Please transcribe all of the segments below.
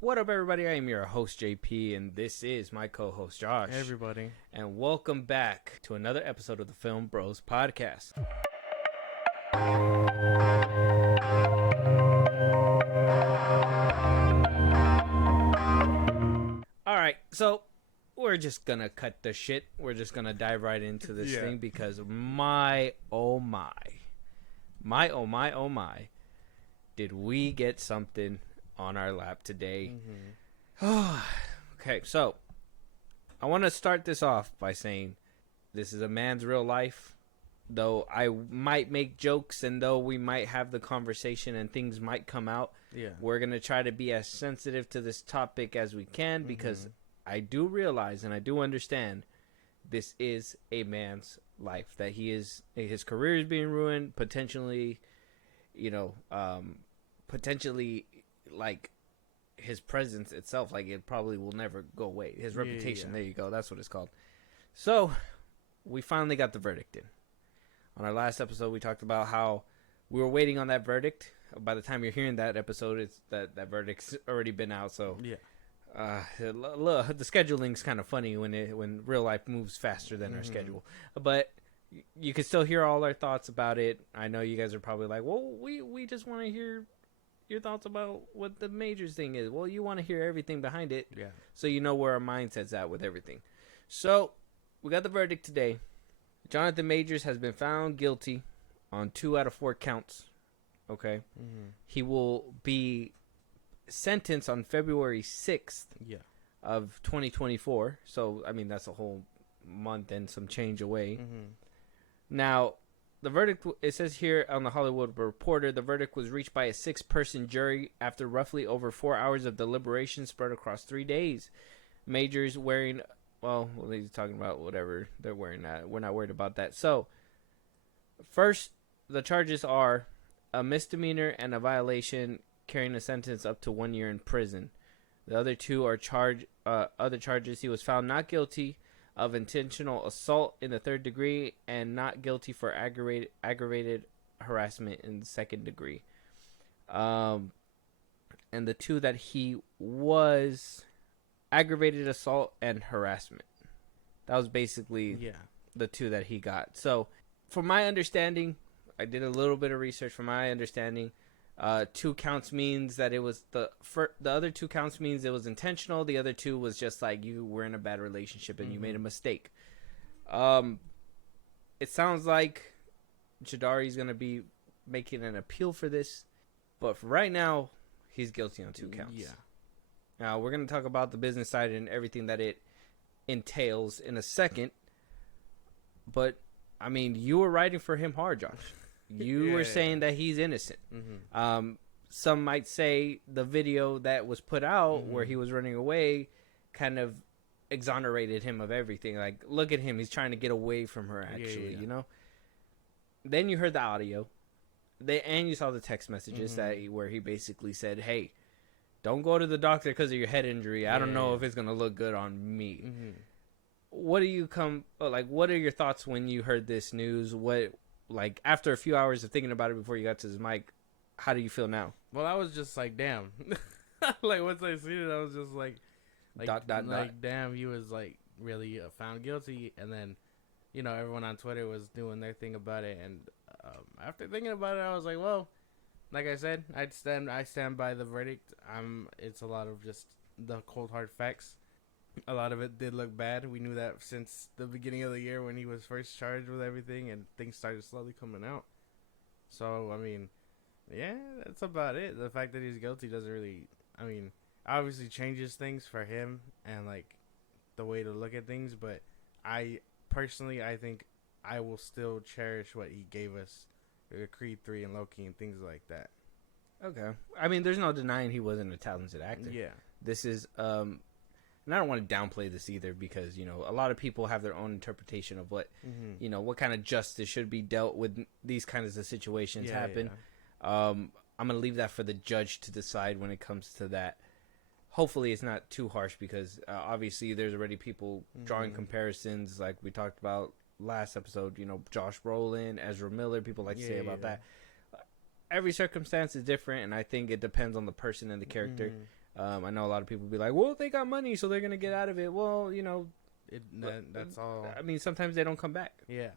What up, everybody? I am your host, JP, and this is my co-host, Josh. Hey, everybody. And welcome back to another episode of the FilmBros podcast. All right, so we're just going to cut the shit. We're just going to dive right into this thing because my, did we get something on our lap today. Okay, so I want to start this off by saying this is a man's real life. Though I might make jokes and though we might have the conversation and things might come out, we're going to try to be as sensitive to this topic as we can because I do realize and I do understand this is a man's life, that his career is being ruined, potentially, like his presence itself, like it probably will never go away. His reputation, there you go, that's what it's called. So we finally got the verdict in. On our last episode, we talked about how we were waiting on that verdict. By the time you're hearing that episode, it's that verdict's already been out. So the scheduling's kind of funny when real life moves faster than our schedule. But you can still hear all our thoughts about it. I know you guys are probably like, well, we just want to hear your thoughts about what the Majors thing is. Well, you want to hear everything behind it, so you know where our mindset's at with everything. So we got the verdict today. Jonathan Majors has been found guilty on 2 out of 4 counts. Okay, he will be sentenced on February 6th of 2024. So I mean that's a whole month and some change away. Now, the verdict, it says here on the Hollywood Reporter, the verdict was reached by a 6-person jury after roughly over 4 hours of deliberation spread across 3 days. Majors wearing, well, he's talking about whatever they're wearing. We're not worried about that. So, first, the charges are a misdemeanor and a violation carrying a sentence up to 1 year in prison. The other two are other charges. He was found not guilty of intentional assault in the 3rd degree and not guilty for aggravated harassment in the 2nd degree. And the two that he was aggravated assault and harassment. That was basically the two that he got. So from my understanding, I did a little bit of research. From my understanding, 2 counts means that it was the other 2 counts means it was intentional. The other 2 was just like you were in a bad relationship and you made a mistake. It sounds like Jadari's going to be making an appeal for this, but for right now, he's guilty on 2 counts. Now we're going to talk about the business side and everything that it entails in a second. But I mean, you were writing for him hard, Josh. You were saying that he's innocent. Some might say the video that was put out where he was running away kind of exonerated him of everything. Like, look at him. He's trying to get away from her, actually, you know? Then you heard the audio. And you saw the text messages where he basically said, hey, don't go to the doctor because of your head injury. I don't know if it's going to look good on me. What are your thoughts when you heard this news? Like, after a few hours of thinking about it before you got to this mic, how do you feel now? Well, I was just like, damn. Like, once I seen it, I was just like, damn, he was, like, really found guilty. And then, everyone on Twitter was doing their thing about it. And after thinking about it, I was like, well, like I said, I stand by the verdict. It's a lot of just the cold, hard facts. A lot of it did look bad. We knew that since the beginning of the year when he was first charged with everything and things started slowly coming out. So, I mean, that's about it. The fact that he's guilty doesn't really, obviously changes things for him and, like, the way to look at things. But I think I will still cherish what he gave us, Creed 3 and Loki and things like that. Okay. I mean, there's no denying he wasn't a talented actor. Yeah. This is, and I don't want to downplay this either because, a lot of people have their own interpretation of what, what kind of justice should be dealt with these kinds of situations happen. I'm going to leave that for the judge to decide when it comes to that. Hopefully it's not too harsh because obviously there's already people drawing comparisons like we talked about last episode, Josh Brolin, Ezra Miller, people like to say about that. Every circumstance is different, and I think it depends on the person and the character. I know a lot of people be like, well, they got money, so they're gonna get out of it. Well, that's all. I mean, sometimes they don't come back. Yeah.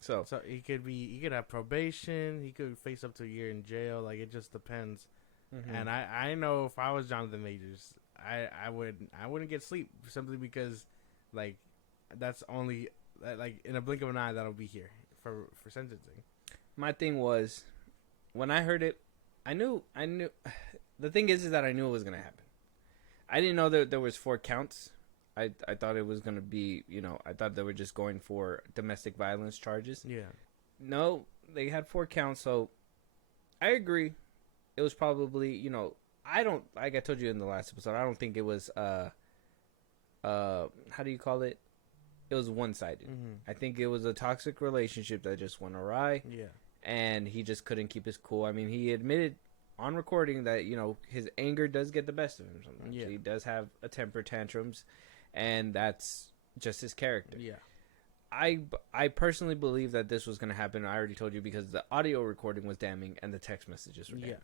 So he could have probation. He could face up to a year in jail. Like, it just depends. Mm-hmm. And I know if I was Jonathan Majors, I wouldn't get sleep simply because, like, that's only like in a blink of an eye that'll be here for sentencing. My thing was, when I heard it, I knew. The thing is that I knew it was gonna happen. I didn't know that there was 4 counts. I thought it was gonna be, I thought they were just going for domestic violence charges. Yeah. No, they had 4 counts. So I agree. It was probably, I don't, like I told you in the last episode, I don't think it was how do you call it? It was one-sided. Mm-hmm. I think it was a toxic relationship that just went awry. Yeah. And he just couldn't keep his cool. I mean, he admitted on recording that, his anger does get the best of him sometimes. Yeah. He does have a temper tantrums, and that's just his character. Yeah. I personally believe that this was going to happen. I already told you because the audio recording was damning and the text messages were damning.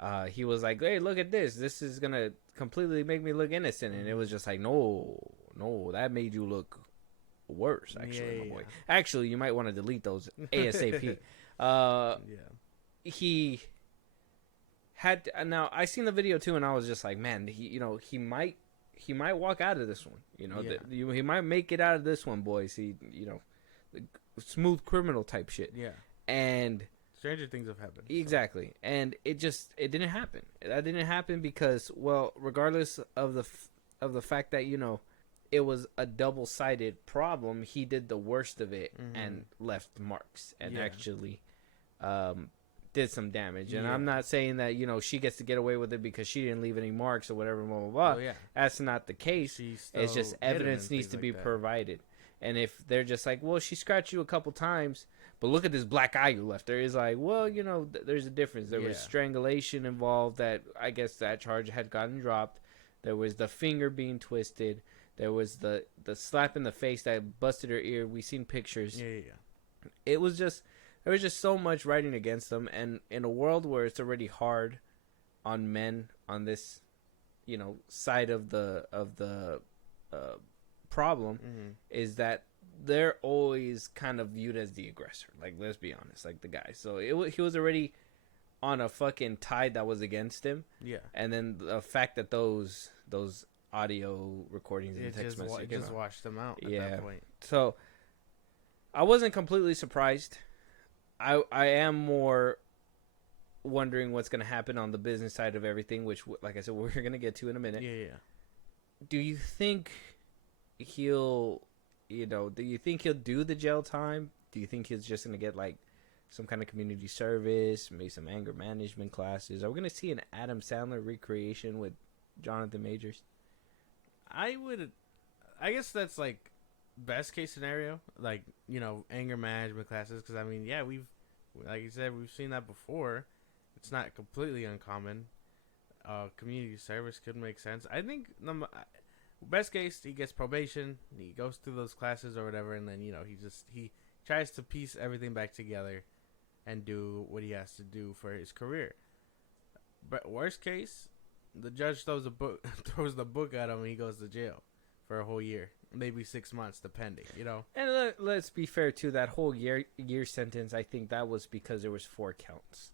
Yeah. He was like, hey, look at this. This is going to completely make me look innocent. And it was just like, no, that made you look worse, actually, my boy. Actually, you might want to delete those ASAP. He had... Now, I seen the video, too, and I was just like, man, he might walk out of this one. He might make it out of this one, boys. Smooth criminal type shit. Yeah. And... stranger things have happened. Exactly. So. And it didn't happen. That didn't happen because, well, regardless of the fact that, it was a double-sided problem, he did the worst of it and left marks and actually did some damage. And I'm not saying that, she gets to get away with it because she didn't leave any marks or whatever, blah, blah, blah. Oh, that's not the case. It's just evidence needs to be provided. And if they're just like, well, she scratched you a couple times, but look at this black eye you left there. It's like, well, there's a difference. There was strangulation involved that I guess that charge had gotten dropped. There was the finger being twisted. There was the slap in the face that busted her ear. We seen pictures. Yeah. It was just, there was just so much writing against them. And in a world where it's already hard on men on this, side of the problem, is that they're always kind of viewed as the aggressor. Like, let's be honest, like the guy. So he was already on a fucking tide that was against him. Yeah. And then the fact that those audio recordings and text messages just washed them out at that point. So I wasn't completely surprised. I am more wondering what's going to happen on the business side of everything, which, like I said, we're going to get to in a minute. Yeah. Do you think he'll do the jail time? Do you think he's just going to get like some kind of community service, maybe some anger management classes? Are we going to see an Adam Sandler recreation with Jonathan Majors? I guess that's like best case scenario, like, anger management classes. Because I mean, like you said, we've seen that before. It's not completely uncommon. Community service could make sense. I think best case, he gets probation, he goes through those classes or whatever, and then he tries to piece everything back together and do what he has to do for his career. But worst case, the judge throws the book at him and he goes to jail for a whole year, maybe 6 months, depending. And let's be fair too. That whole year sentence, I think that was because there was 4 counts.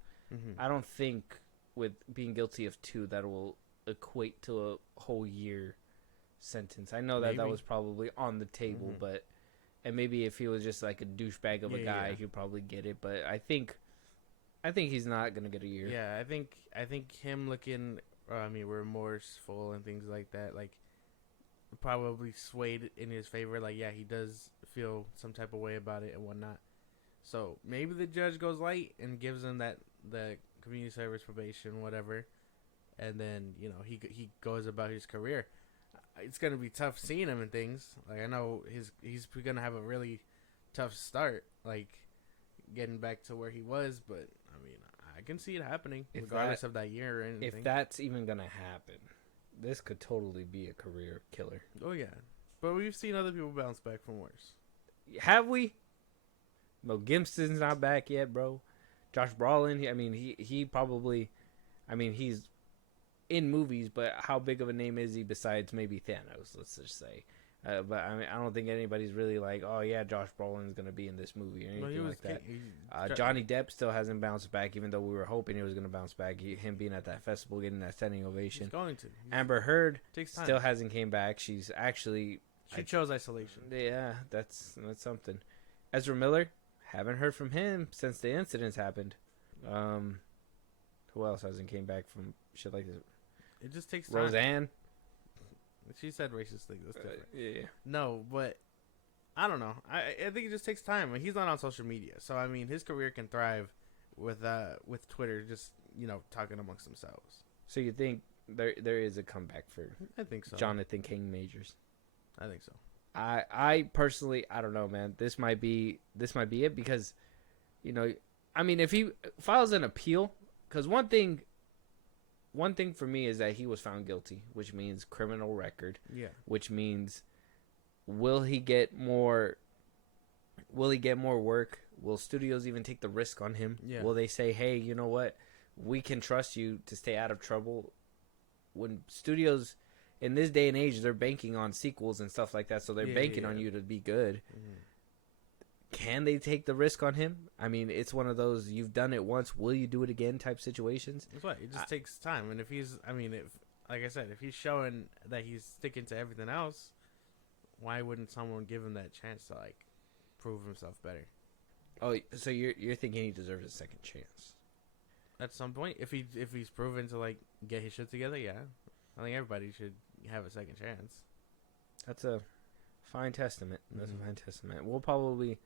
I don't think with being guilty of 2 that will equate to a whole year sentence. I know that was probably on the table, but and maybe if he was just like a douchebag of a guy, he'd probably get it. But I think he's not gonna get a year. Yeah, I think him looking, remorseful and things like that, like, probably swayed in his favor. Like, he does feel some type of way about it and whatnot. So maybe the judge goes light and gives him the community service probation, whatever, and then he goes about his career. It's gonna be tough seeing him and things. Like, I know he's gonna have a really tough start, like getting back to where he was. But I mean, I can see it happening regardless of that year or anything. If that's even gonna happen, this could totally be a career killer. Oh yeah, but we've seen other people bounce back from worse. Have we? Mel Gibson's not back yet, bro. Josh Brolin, he probably, he's in movies, but how big of a name is he besides maybe Thanos? Let's just say. But I mean, I don't think anybody's really like, oh yeah, Josh Brolin's gonna be in this movie or anything like that. Johnny Depp still hasn't bounced back, even though we were hoping he was gonna bounce back. Him being at that festival, getting that standing ovation. He's going to. Amber Heard still hasn't came back. She's actually she chose isolation. Yeah, that's something. Ezra Miller, haven't heard from him since the incidents happened. Who else hasn't came back from shit like this? It just takes time. Roseanne. She said racist things. That's different. Yeah. No, but I don't know. I think it just takes time. He's not on social media, so I mean, his career can thrive with Twitter, just talking amongst themselves. So you think there is a comeback for? I think so. Jonathan King Majors. I think so. I personally, I don't know, man. This might be it because, I mean, if he files an appeal, because one thing for me is that he was found guilty, which means criminal record. Yeah. Which means, will he get more work? Will studios even take the risk on him? Yeah. Will they say, hey, you know what? We can trust you to stay out of trouble. When studios in this day and age, they're banking on sequels and stuff like that, so they're banking on you to be good. Mm-hmm. Can they take the risk on him? I mean, it's one of those, you've done it once, will you do it again type situations. That's right. It just takes time. And if like I said, if he's showing that he's sticking to everything else, why wouldn't someone give him that chance to, like, prove himself better? Oh, so you're thinking he deserves a second chance? At some point, if he's proven to, like, get his shit together, yeah. I think everybody should have a second chance. That's a fine testament. That's a fine testament. We'll probably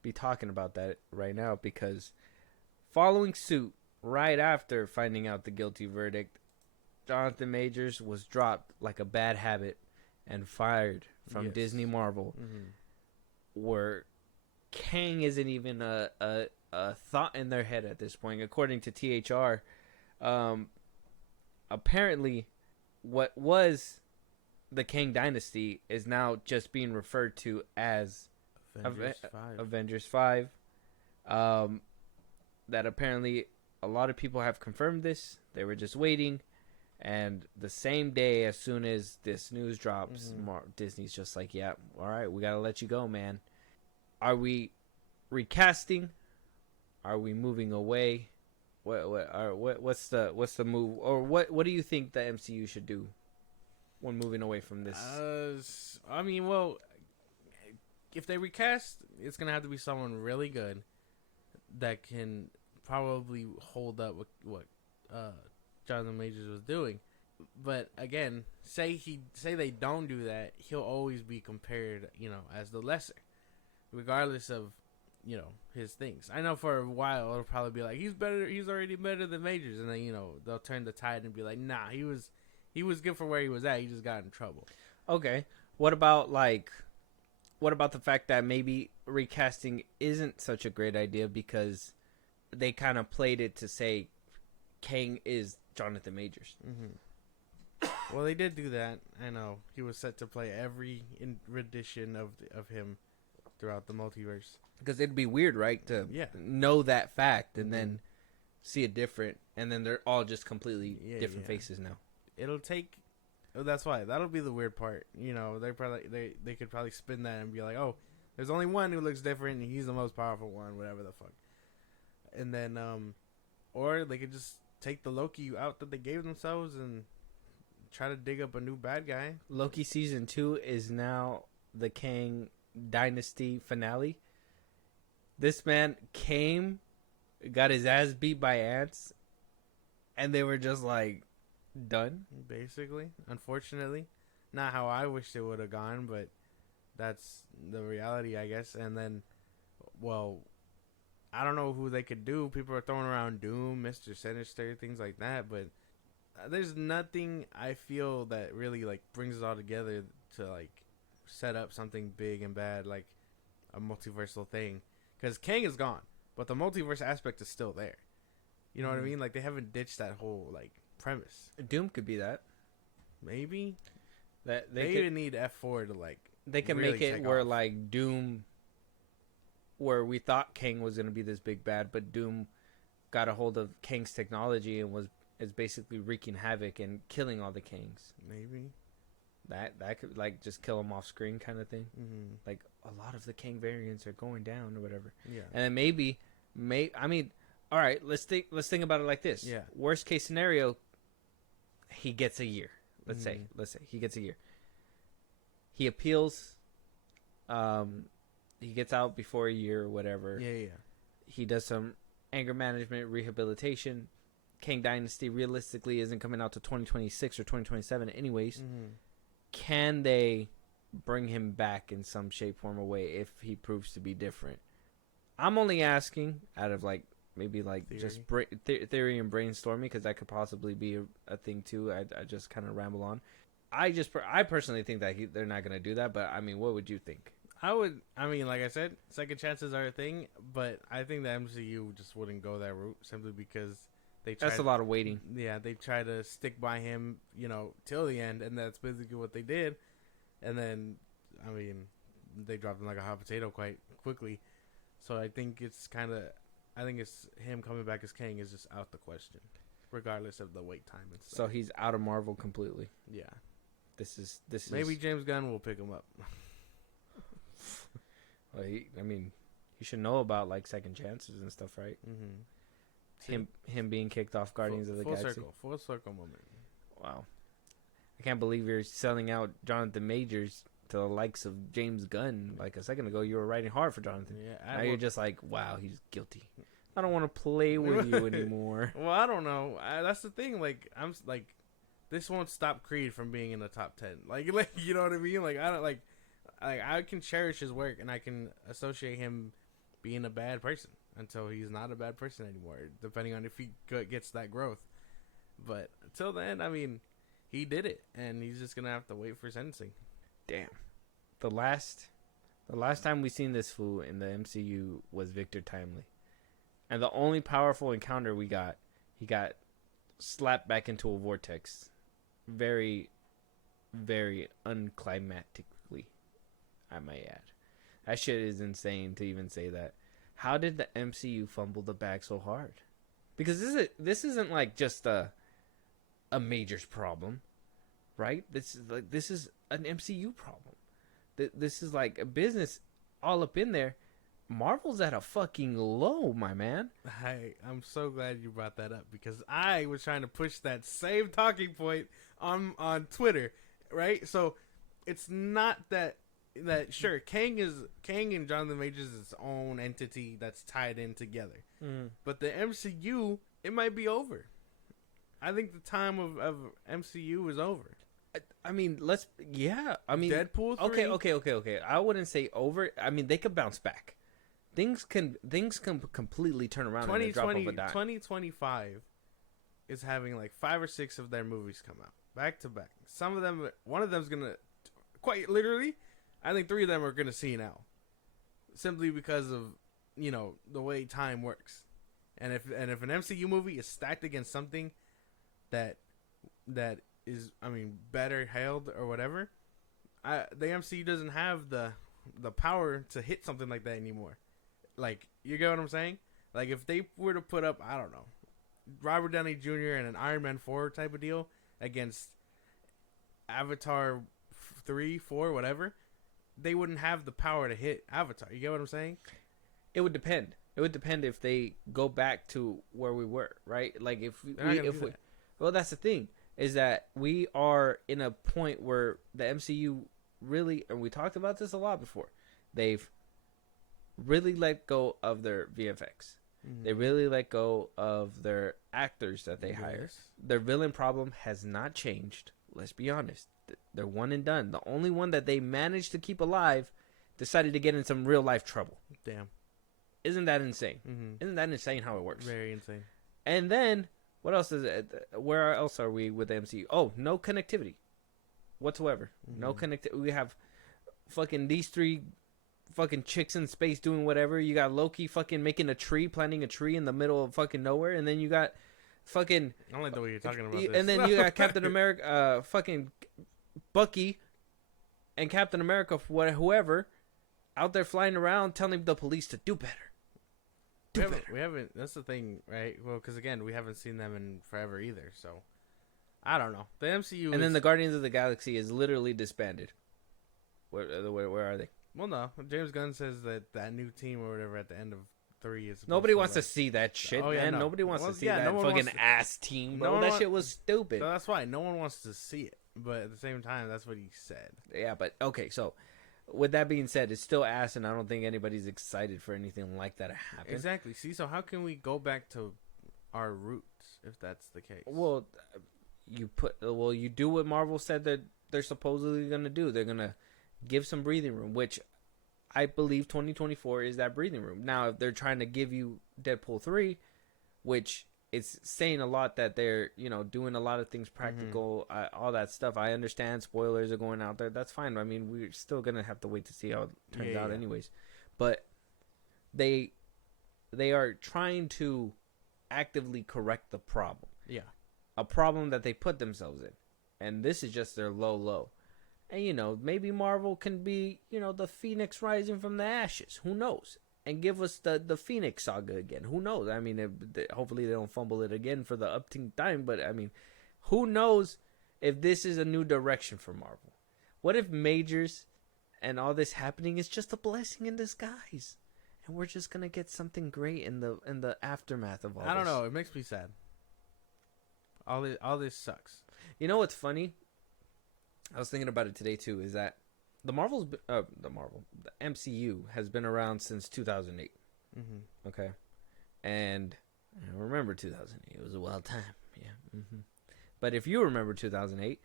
be talking about that right now because following suit right after finding out the guilty verdict, Jonathan Majors was dropped like a bad habit and fired from Disney Marvel, where Kang isn't even a thought in their head at this point. According to THR, apparently what was the Kang Dynasty is now just being referred to as Avengers 5. That apparently a lot of people have confirmed this. They were just waiting. And the same day, as soon as this news drops, Disney's just like, yeah, all right, we got to let you go, man. Are we recasting? Are we moving away? What's the move? Or what do you think the MCU should do when moving away from this? I mean, well, if they recast, it's gonna have to be someone really good that can probably hold up what Jonathan Majors was doing. But again, say they don't do that, he'll always be compared, as the lesser, regardless of his things. I know for a while it'll probably be like he's already better than Majors, and then they'll turn the tide and be like, nah, he was good for where he was at. He just got in trouble. Okay, what about the fact that maybe recasting isn't such a great idea because they kind of played it to say Kang is Jonathan Majors. Well, they did do that. I know he was set to play every rendition of him throughout the multiverse. Because it'd be weird, right, to know that fact and then see it different, and then they're all just completely different faces now. It'll take. That's why that'll be the weird part. They could probably spin that and be like, oh, there's only one who looks different, and he's the most powerful one, whatever the fuck. And then, or they could just take the Loki out that they gave themselves and try to dig up a new bad guy. Loki season 2 is now the Kang Dynasty finale. This man came, got his ass beat by ants, and they were just like done. Basically, unfortunately, not how I wished it would have gone, but that's the reality, I guess. And then, well, I don't know who they could do. People are throwing around Doom, Mr. Sinister, things like that, but there's nothing I feel that really like brings it all together to like set up something big and bad like a multiversal thing. Because Kang is gone, but the multiverse aspect is still there. You know what I mean? Like, they haven't ditched that whole, like, premise. Doom could be that. Maybe. That they even need F4 to, like, they can really make it where, like, Doom, where we thought Kang was going to be this big bad, but Doom got a hold of Kang's technology and was is basically wreaking havoc and killing all the Kangs. Maybe. That could like just kill them off screen kind of thing. Mm-hmm. Like a lot of the Kang variants are going down or whatever. Yeah. And then maybe I mean, all right, let's think about it like this. Yeah. Worst case scenario, he gets a year. Let's say he gets a year. He appeals. He gets out before a year or whatever. Yeah. He does some anger management, rehabilitation. Kang Dynasty realistically isn't coming out to 2026 or 2027 anyways. Mm-hmm. Can they bring him back in some shape, form, or way if he proves to be different? I'm only asking out of like maybe like theory. Just theory and brainstorming, because that could possibly be a thing too. I just kind of ramble on. I personally think that they're not going to do that, but I mean, what would you think? I mean, like I said, second chances are a thing, but I think the MCU just wouldn't go that route simply because that's a lot of waiting. Yeah, they try to stick by him, till the end, and that's basically what they did. And then, I mean, they dropped him like a hot potato quite quickly. So I think it's him coming back as Kang is just out the question, regardless of the wait time and stuff. So he's out of Marvel completely. Yeah. This is maybe James Gunn will pick him up. Well, he should know about like second chances and stuff, right? Mm-hmm. Him being kicked off Guardians of the Galaxy. Full circle moment. Wow, I can't believe you're selling out Jonathan Majors to the likes of James Gunn. Like a second ago, you were writing hard for Jonathan. Yeah, now you're just like, wow, he's guilty. I don't want to play with you anymore. Well, I don't know. That's the thing. Like I'm like, this won't stop Creed from being in the top 10. Like you know what I mean? Like I don't like I can cherish his work and I can associate him being a bad person until he's not a bad person anymore, depending on if he gets that growth. But until then, I mean, he did it, and he's just gonna have to wait for sentencing. Damn. The last time we seen this fool in the MCU was Victor Timely, and the only powerful encounter he got slapped back into a vortex, very, very unclimactically, I might add. That shit is insane to even say that. How did the MCU fumble the bag so hard? Because this isn't like just a Majors problem, right? This is an MCU problem. This is like a business all up in there. Marvel's at a fucking low, my man. Hey, I'm so glad you brought that up because I was trying to push that same talking point on Twitter, right? So it's not that sure, Kang and Jonathan Majors is its own entity that's tied in together. But the MCU, it might be over. I think the time of MCU is over. I mean, Deadpool 3? Okay. I wouldn't say over. I mean, they could bounce back. Things can completely turn around in the drop of a dime. 2025 is having like 5 or 6 of their movies come out back to back. One of them's gonna, quite literally, I think 3 of them are gonna see now, simply because of the way time works. And if an MCU movie is stacked against something that is, I mean, better hailed or whatever, the MCU doesn't have the power to hit something like that anymore. Like, you get what I'm saying? Like, if they were to put up, I don't know, Robert Downey Jr. and an Iron Man 4 type of deal against Avatar 3, 4, whatever, they wouldn't have the power to hit Avatar. You get what I'm saying? It would depend. It would depend if they go back to where we were, right? Like, if we well, that's the thing, is that we are in a point where the MCU really, and we talked about this a lot before, they've really let go of their VFX. Mm-hmm. They really let go of their actors that they hire. Their villain problem has not changed. Let's be honest. They're one and done. The only one that they managed to keep alive decided to get in some real life trouble. Damn. Isn't that insane? Mm-hmm. Isn't that insane how it works? Very insane. And then, what else is it? Where else are we with the MCU? Oh, no connectivity whatsoever. Mm-hmm. No connectivity. We have fucking these 3 fucking chicks in space doing whatever. You got Loki fucking making a tree, planting a tree in the middle of fucking nowhere. And then you got fucking... I don't like the way you're talking about this. And then you got Captain America, fucking Bucky and Captain America, whoever, out there flying around telling the police to do better. better. We haven't. That's the thing, right? Well, because again, we haven't seen them in forever either. So I don't know. The MCU, and then the Guardians of the Galaxy is literally disbanded. Where are they? Well, no. James Gunn says that new team or whatever at the end of 3 is. Nobody wants to see that shit, man. No. Nobody wants to see that fucking ass team, bro. That shit was stupid. No, that's why no one wants to see it. But at the same time, that's what he said. Yeah, but okay, so with that being said, it's still ass, and I don't think anybody's excited for anything like that to happen. Exactly. See, so how can we go back to our roots if that's the case? Well, you do what Marvel said that they're supposedly gonna do. They're gonna give some breathing room, which I believe 2024 is that breathing room. Now, if they're trying to give you Deadpool 3, which it's saying a lot that they're, doing a lot of things practical, all that stuff. I understand spoilers are going out there. That's fine. I mean, we're still going to have to wait to see how it turns out anyways. But they are trying to actively correct the problem. Yeah. A problem that they put themselves in. And this is just their low. And, maybe Marvel can be, the Phoenix rising from the ashes. Who knows? And give us the Phoenix saga again. Who knows? I mean, hopefully they don't fumble it again for the upting time. But, I mean, who knows if this is a new direction for Marvel? What if Majors and all this happening is just a blessing in disguise? And we're just going to get something great in the aftermath of all this. I don't know. It makes me sad. All this sucks. You know what's funny? I was thinking about it today, too, is that the MCU has been around since 2008. Mm-hmm. Okay. And I remember 2008. It was a wild time. Yeah. Mm-hmm. But if you remember 2008,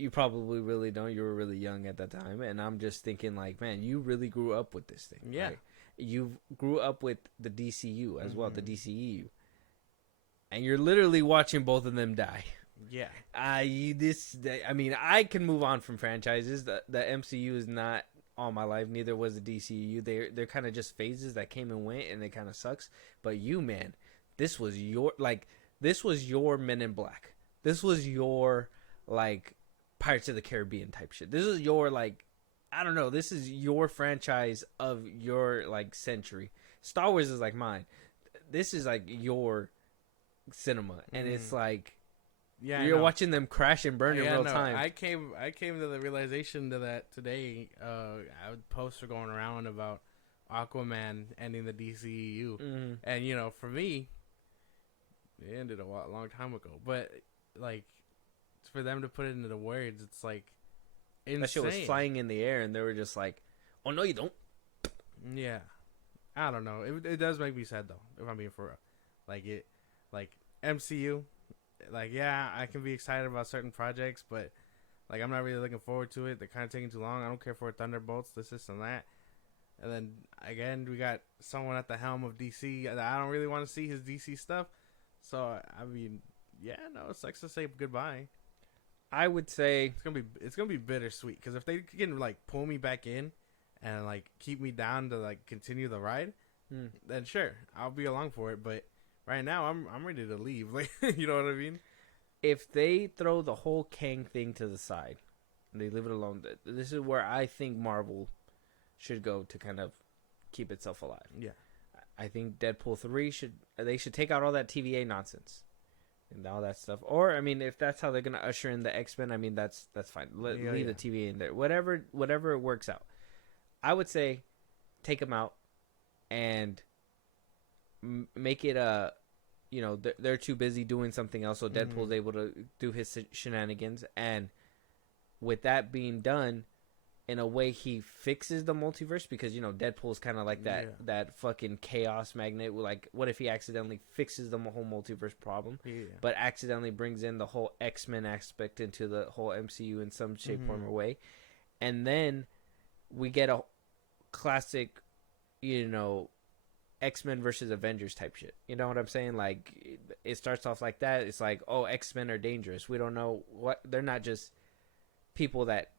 you probably really don't. You were really young at that time. And I'm just thinking, like, man, you really grew up with this thing. Yeah. Right? You grew up with the DCU as well, the DCEU. And you're literally watching both of them die. Yeah. I mean, I can move on from franchises. The MCU is not all my life. Neither was the DCU. They're kind of just phases that came and went, and it kind of sucks. But you, man, this was your Men in Black. This was your Pirates of the Caribbean type shit. This is your I don't know. This is your franchise of your century. Star Wars is mine. This is your cinema, and it's yeah, you're watching them crash and burn in real time. I came to the realization to that today. Posts are going around about Aquaman ending the DCEU, and for me, it ended a long time ago. But for them to put it into the words, it's insane. That shit was flying in the air, and they were just like, "Oh no, you don't." Yeah, I don't know. It does make me sad though, if I'm being for real. MCU. Yeah, I can be excited about certain projects, but I'm not really looking forward to it. They're kind of taking too long. I don't care for Thunderbolts, this and that. And then again, we got someone at the helm of DC that I don't really want to see his DC stuff. So I mean, yeah, no, it sucks to say goodbye. I would say it's gonna be bittersweet because if they can pull me back in and keep me down to continue the ride, then sure, I'll be along for it. But right now, I'm ready to leave. You know what I mean? If they throw the whole Kang thing to the side, and they leave it alone, this is where I think Marvel should go to kind of keep itself alive. Yeah, I think Deadpool 3 should take out all that TVA nonsense and all that stuff. Or I mean, if that's how they're gonna usher in the X-Men, I mean that's fine. Leave the TVA in there. Whatever works out. I would say take them out and make it they're too busy doing something else, so Deadpool's able to do his shenanigans, and with that being done, in a way he fixes the multiverse because Deadpool's kind of that fucking chaos magnet. What if he accidentally fixes the whole multiverse problem, but accidentally brings in the whole X-Men aspect into the whole MCU in some shape, form, or way, and then we get a classic, X-Men versus Avengers type shit. You know what I'm saying? It starts off like that. It's X-Men are dangerous. We don't know what... They're not just people that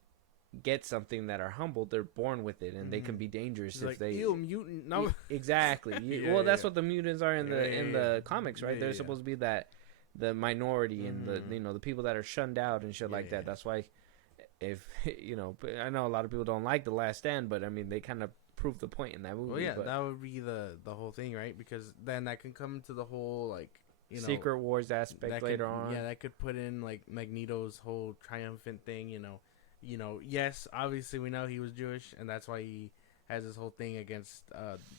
get something that are humbled. They're born with it, and they can be dangerous if they... Ew, mutant. No. Exactly. That's what the mutants are in the comics, right? They're supposed to be the minority and the people that are shunned out and shit like that. That's why if... I know a lot of people don't like The Last Stand, but I mean, they kind of prove the point in that movie. Well, yeah, that would be the whole thing, right? Because then that can come into the whole like Secret Wars aspect later on. Yeah, that could put in like Magneto's whole triumphant thing. Yes, obviously we know he was Jewish, and that's why he has this whole thing against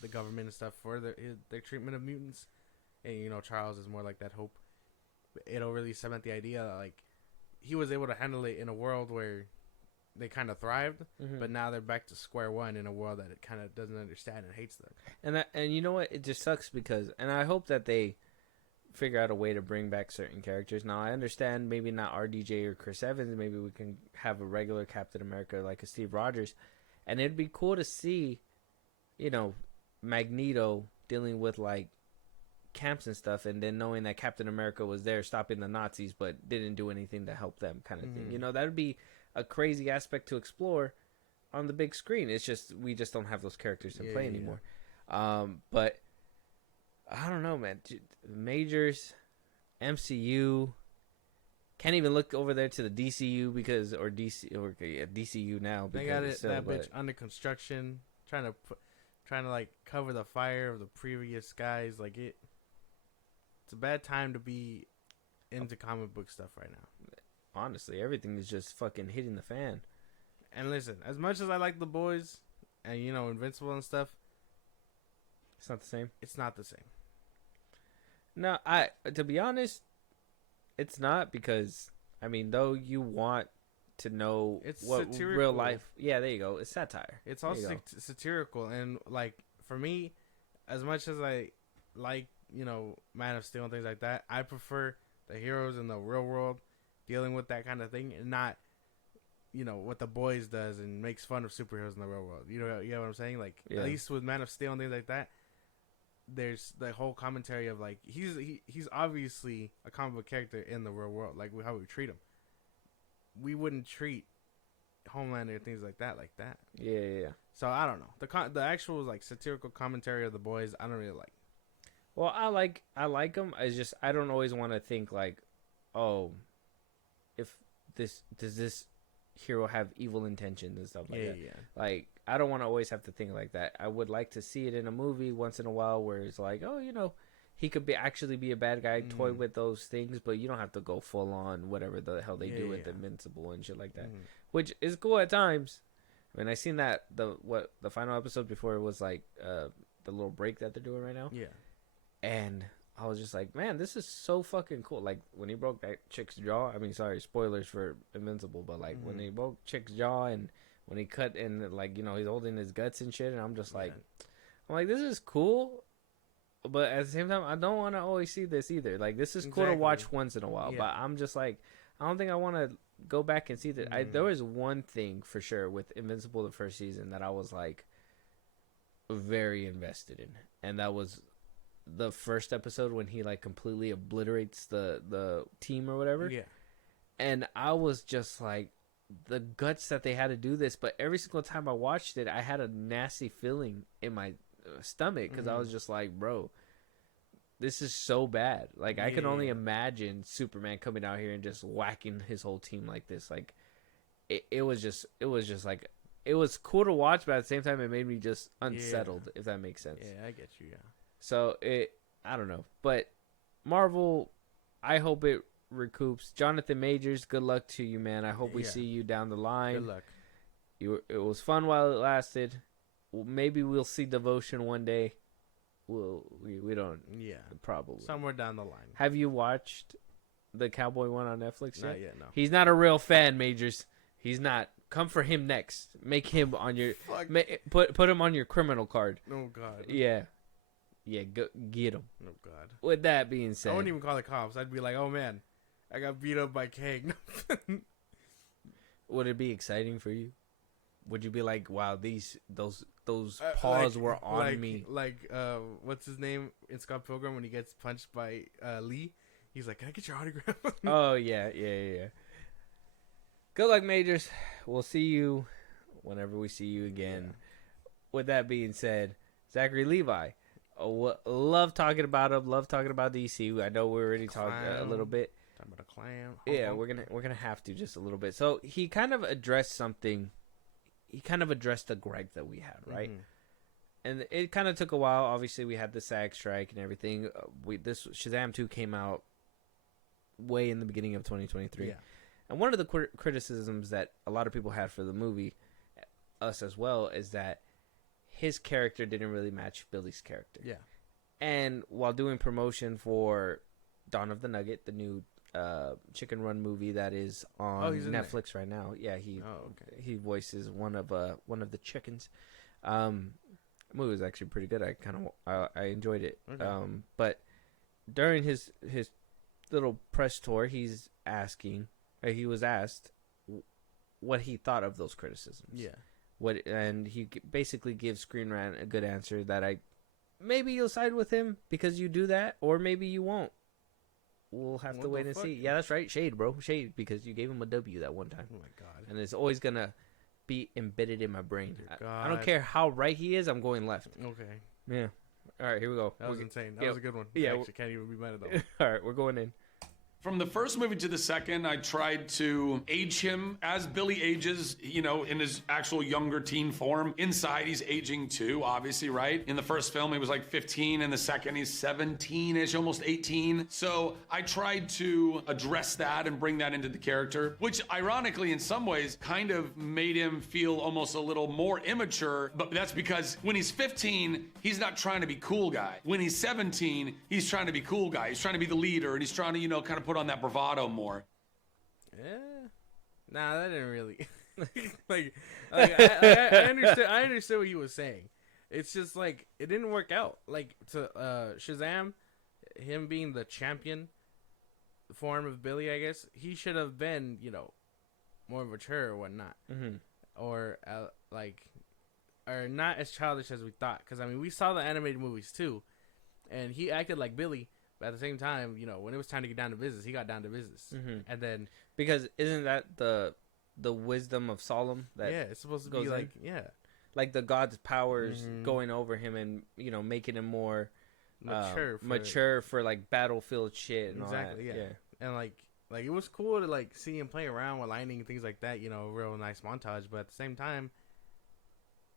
the government and stuff for their treatment of mutants. And Charles is more like that hope. It'll really cement the idea that like he was able to handle it in a world where they kind of thrived, but now they're back to square one in a world that it kind of doesn't understand and hates them. And you know what? It just sucks because, and I hope that they figure out a way to bring back certain characters. Now I understand maybe not RDJ or Chris Evans. Maybe we can have a regular Captain America like a Steve Rogers, and it'd be cool to see, Magneto dealing with like camps and stuff, and then knowing that Captain America was there stopping the Nazis but didn't do anything to help them, kind of thing. That would be a crazy aspect to explore on the big screen. It's just we just don't have those characters to play anymore. But I don't know, man. Majors, MCU, can't even look over there to the DCU DCU now. They got that bitch under construction, trying to like cover the fire of the previous guys. Like it's a bad time to be into comic book stuff right now. Honestly, everything is just fucking hitting the fan. And listen, as much as I like the boys and Invincible and stuff, it's not the same. It's not the same. No, to be honest, it's not, because though you want to know what satirical. Real life. Yeah, there you go. It's satire. It's also satirical, and like for me, as much as I like Man of Steel and things like that, I prefer the heroes in the real world dealing with that kind of thing, and not what the boys does and makes fun of superheroes in the real world. You know what I'm saying? Like at least with Man of Steel and things like that, there's the whole commentary of like he's obviously a comic book character in the real world, like how we treat him. We wouldn't treat Homelander and things like that. Yeah. So I don't know, the actual like satirical commentary of the boys I don't really like. Well, I like them. It's just I don't always want to think like, oh, if does this hero have evil intentions and stuff like that. Like I don't want to always have to think like that. I would like to see it in a movie once in a while where it's like, oh, he could actually be a bad guy, toy with those things, but you don't have to go full on whatever the hell they do with Invincible and shit like that, which is cool at times. I mean, I seen that the final episode before it was like the little break that they're doing right now. Yeah, and I was just like, man, this is so fucking cool. Like when he broke that chick's jaw. I mean, sorry, spoilers for Invincible, but like when he broke chick's jaw and when he cut and like he's holding his guts and shit, and I'm just like, this is cool. But at the same time, I don't want to always see this either. Like, this is cool to watch once in a while. But I'm just like, I don't think I want to go back and see that. There was one thing for sure with Invincible the first season that I was like very invested in, and that was the first episode when he like completely obliterates the team or whatever. Yeah, and I was just like, the guts that they had to do this. But every single time I watched it, I had a nasty feeling in my stomach because I was just like, bro, this is so bad. Like I can only imagine Superman coming out here and just whacking his whole team like this. Like it was just like, it was cool to watch, but at the same time it made me just unsettled, if that makes sense. Yeah, I get you. Yeah, so I don't know, but Marvel, I hope it recoups. Jonathan Majors, good luck to you, man. I hope we see you down the line. Good luck. It was fun while it lasted. Maybe we'll see Devotion one day. We don't. Yeah, probably somewhere down the line. Have you watched the Cowboy one on Netflix yet? Not yet. No. He's not a real fan, Majors. He's not. Come for him next. Make him on your put him on your criminal card. Oh God. Yeah. Go get him. Oh God. With that being said, I wouldn't even call the cops. I'd be like, oh man, I got beat up by Kang. Would it be exciting for you? Would you be like, wow, those paws were on me? Like, what's his name in Scott Pilgrim when he gets punched by Lee? He's like, can I get your autograph? Oh, yeah. Good luck, Majors. We'll see you whenever we see you again. Yeah. With that being said, Zachary Levi. Love talking about him. Love talking about DC. I know we already talked a little bit. Talking about a clown. Yeah, we're gonna have to just a little bit. So he kind of addressed something. He kind of addressed the gripe that we had, right? and it kind of took a while. Obviously, we had the SAG strike and everything. This Shazam 2 came out way in the beginning of 2023. Yeah. And one of the criticisms that a lot of people had for the movie, us as well, is that his character didn't really match Billy's character. Yeah. And while doing promotion for Dawn of the Nugget, the new Chicken Run movie that is on Netflix right now. Yeah, he voices one of the chickens. The movie was actually pretty good. I enjoyed it. Okay. But during his little press tour, he was asked what he thought of those criticisms. Yeah. And he basically gives Screen Rant a good answer that maybe you'll side with him because you do that, or maybe you won't. We'll have to wait and see. Yeah, that's right. Shade, bro. Shade, because you gave him a W that one time. Oh, my God. And it's always going to be embedded in my brain. I don't care how right he is. I'm going left. Okay. Yeah. All right, here we go. That was insane. That was a good one. Yeah. I actually can't even be mad at that one. All right, we're going in. From the first movie to the second, I tried to age him as Billy ages, in his actual younger teen form. Inside, he's aging too, obviously, right? In the first film, he was like 15. In the second, he's 17-ish, almost 18. So I tried to address that and bring that into the character, which ironically, in some ways, kind of made him feel almost a little more immature. But that's because when he's 15, he's not trying to be cool guy. When he's 17, he's trying to be cool guy. He's trying to be the leader, and he's trying to, kind of put on that bravado more. Yeah. Nah, that didn't really. I understood what he was saying. It's just like it didn't work out. Like to Shazam, him being the champion form of Billy, I guess he should have been, more mature or whatnot, or or not as childish as we thought. Because we saw the animated movies too, and he acted like Billy. But at the same time, when it was time to get down to business, he got down to business. And then... Because isn't that the wisdom of Solemn? That it's supposed to be like... in? Yeah. Like the God's powers going over him and, making him more... Mature for like, battlefield shit and exactly, all that. Yeah. And, like it was cool to, see him play around with lightning and things like that. A real nice montage. But at the same time,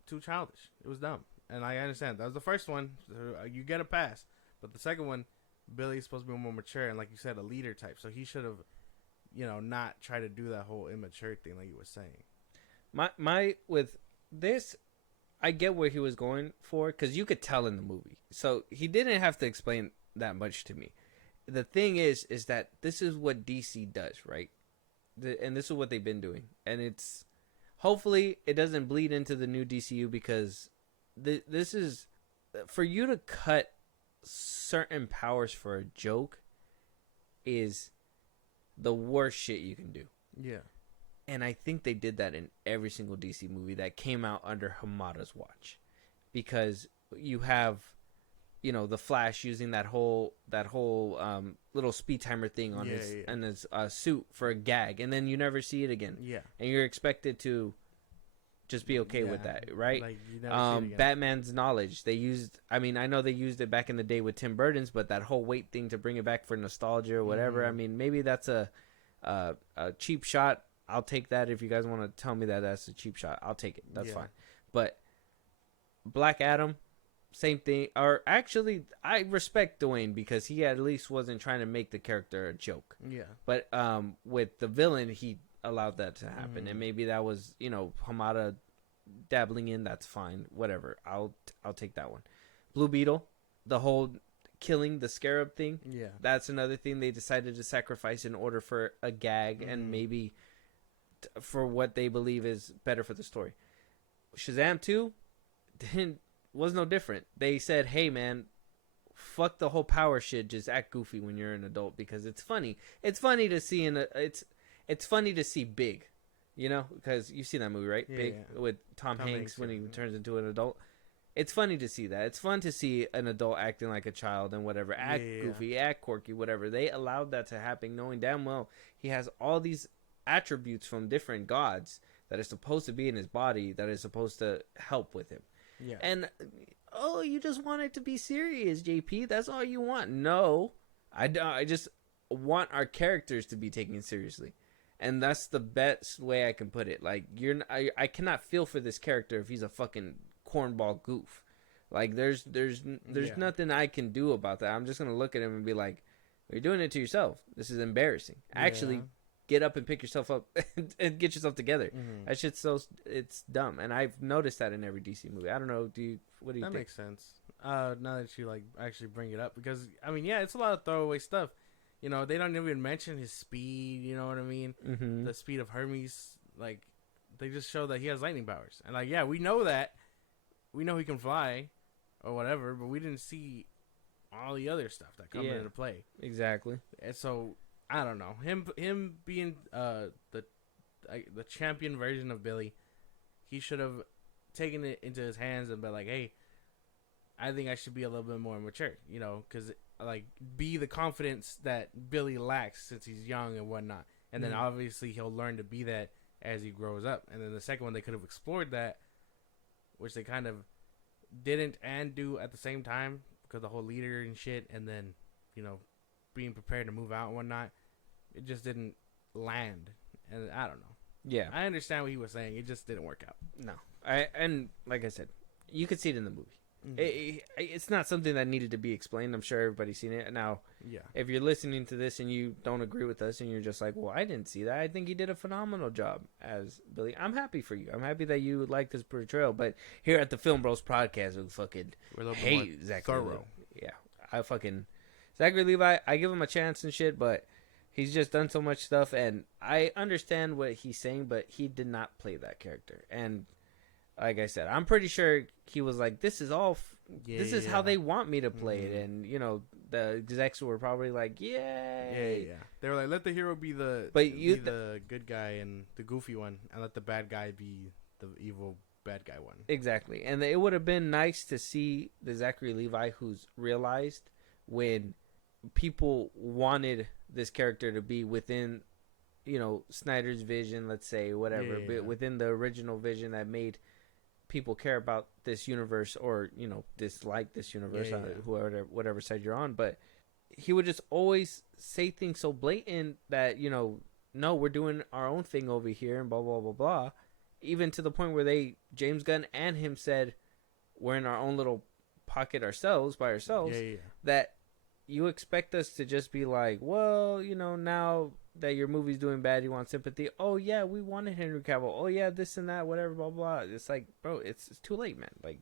too childish. It was dumb. And I understand. That was the first one. So you get a pass. But the second one... Billy's supposed to be more mature and, like you said, a leader type. So he should have, not tried to do that whole immature thing like you were saying. My with this, I get where he was going for because you could tell in the movie. So he didn't have to explain that much to me. The thing is that this is what DC does, right? And this is what they've been doing. And it's hopefully it doesn't bleed into the new DCU because this is for you to cut certain powers for a joke is the worst shit you can do. Yeah. And I think they did that in every single DC movie that came out under Hamada's watch. Because you have, the Flash using that whole little speed timer thing on his suit for a gag, and then you never see it again. Yeah. And you're expected to just be okay with that, right? Like, you never see it again. Batman's knowledge. They used, I know they used it back in the day with Tim Burton's, but that whole weight thing to bring it back for nostalgia or whatever. Maybe that's a cheap shot. I'll take that. If you guys want to tell me that that's a cheap shot, I'll take it. That's fine. But Black Adam, same thing. Or actually, I respect Dwayne because he at least wasn't trying to make the character a joke. Yeah. But with the villain, he allowed that to happen, and maybe that was Hamada dabbling in. That's fine, whatever. I'll take that one. Blue Beetle, the whole killing the scarab thing. Yeah, that's another thing they decided to sacrifice in order for a gag and maybe for what they believe is better for the story. Shazam 2 was no different. They said, hey man, fuck the whole power shit, just act goofy when you're an adult because it's funny. It's funny to see it's funny to see Big, because you've seen that movie, right? Big with Tom Hanks when he turns into an adult. It's funny to see that. It's fun to see an adult acting like a child and whatever. Act goofy, act quirky, whatever. They allowed that to happen knowing damn well he has all these attributes from different gods that are supposed to be in his body that is supposed to help with him. Yeah. And, you just want it to be serious, JP. That's all you want. No. I just want our characters to be taken seriously. And that's the best way I can put it. Like, I cannot feel for this character if he's a fucking cornball goof. Like there's nothing I can do about that. I'm just gonna look at him and be like, "You're doing it to yourself. This is embarrassing. Actually, get up and pick yourself up and get yourself together." Mm-hmm. That shit's it's dumb, and I've noticed that in every DC movie. I don't know. What do you think? That makes sense. Now that you like actually bring it up, because I mean, yeah, it's a lot of throwaway stuff. You know, they don't even mention his speed. You know what I mean? Mm-hmm. The speed of Hermes. Like, they just show that he has lightning powers, and like, yeah, we know that. We know he can fly, or whatever, but we didn't see all the other stuff that comes into play. Exactly. And so I don't know, him being the champion version of Billy, he should have taken it into his hands and been like, hey, I think I should be a little bit more mature, you know, because like be the confidence that Billy lacks since he's young and whatnot, and then obviously he'll learn to be that as he grows up. And then the second one, they could have explored that, which they kind of didn't and do at the same time, because the whole leader and shit, and then, you know, being prepared to move out and whatnot, it just didn't land. And I don't know. Yeah, I understand what he was saying. It just didn't work out. No, and like I said, you could see it in the movie. Mm-hmm. It's not something that needed to be explained. I'm sure everybody's seen it. Now, if you're listening to this and you don't agree with us and you're just like, well, I didn't see that. I think he did a phenomenal job as Billy. I'm happy for you. I'm happy that you like this portrayal. But here at the FilmBros podcast, we fucking hate Zachary Levi. Yeah, I fucking... Zachary Levi, I give him a chance and shit, but he's just done so much stuff. And I understand what he's saying, but he did not play that character. And... like I said, I'm pretty sure he was like, this is all, this is how they want me to play it. And, you know, the execs were probably like, yay. Yeah. They were like, let the hero be the good guy and the goofy one, and let the bad guy be the evil bad guy one. Exactly. And it would have been nice to see the Zachary Levi who's realized when people wanted this character to be within, you know, Snyder's vision, let's say, whatever, but within the original vision that made people care about this universe, or, you know, dislike this universe, whatever side you're on. But he would just always say things so blatant that, you know, no, we're doing our own thing over here and blah blah blah blah, even to the point where James Gunn and him said we're in our own little pocket ourselves by ourselves. That you expect us to just be like, well, you know, now that your movie's doing bad, you want sympathy. Oh yeah, we wanted Henry Cavill. Oh yeah, this and that, whatever, blah blah. It's like, bro, it's too late, man. Like,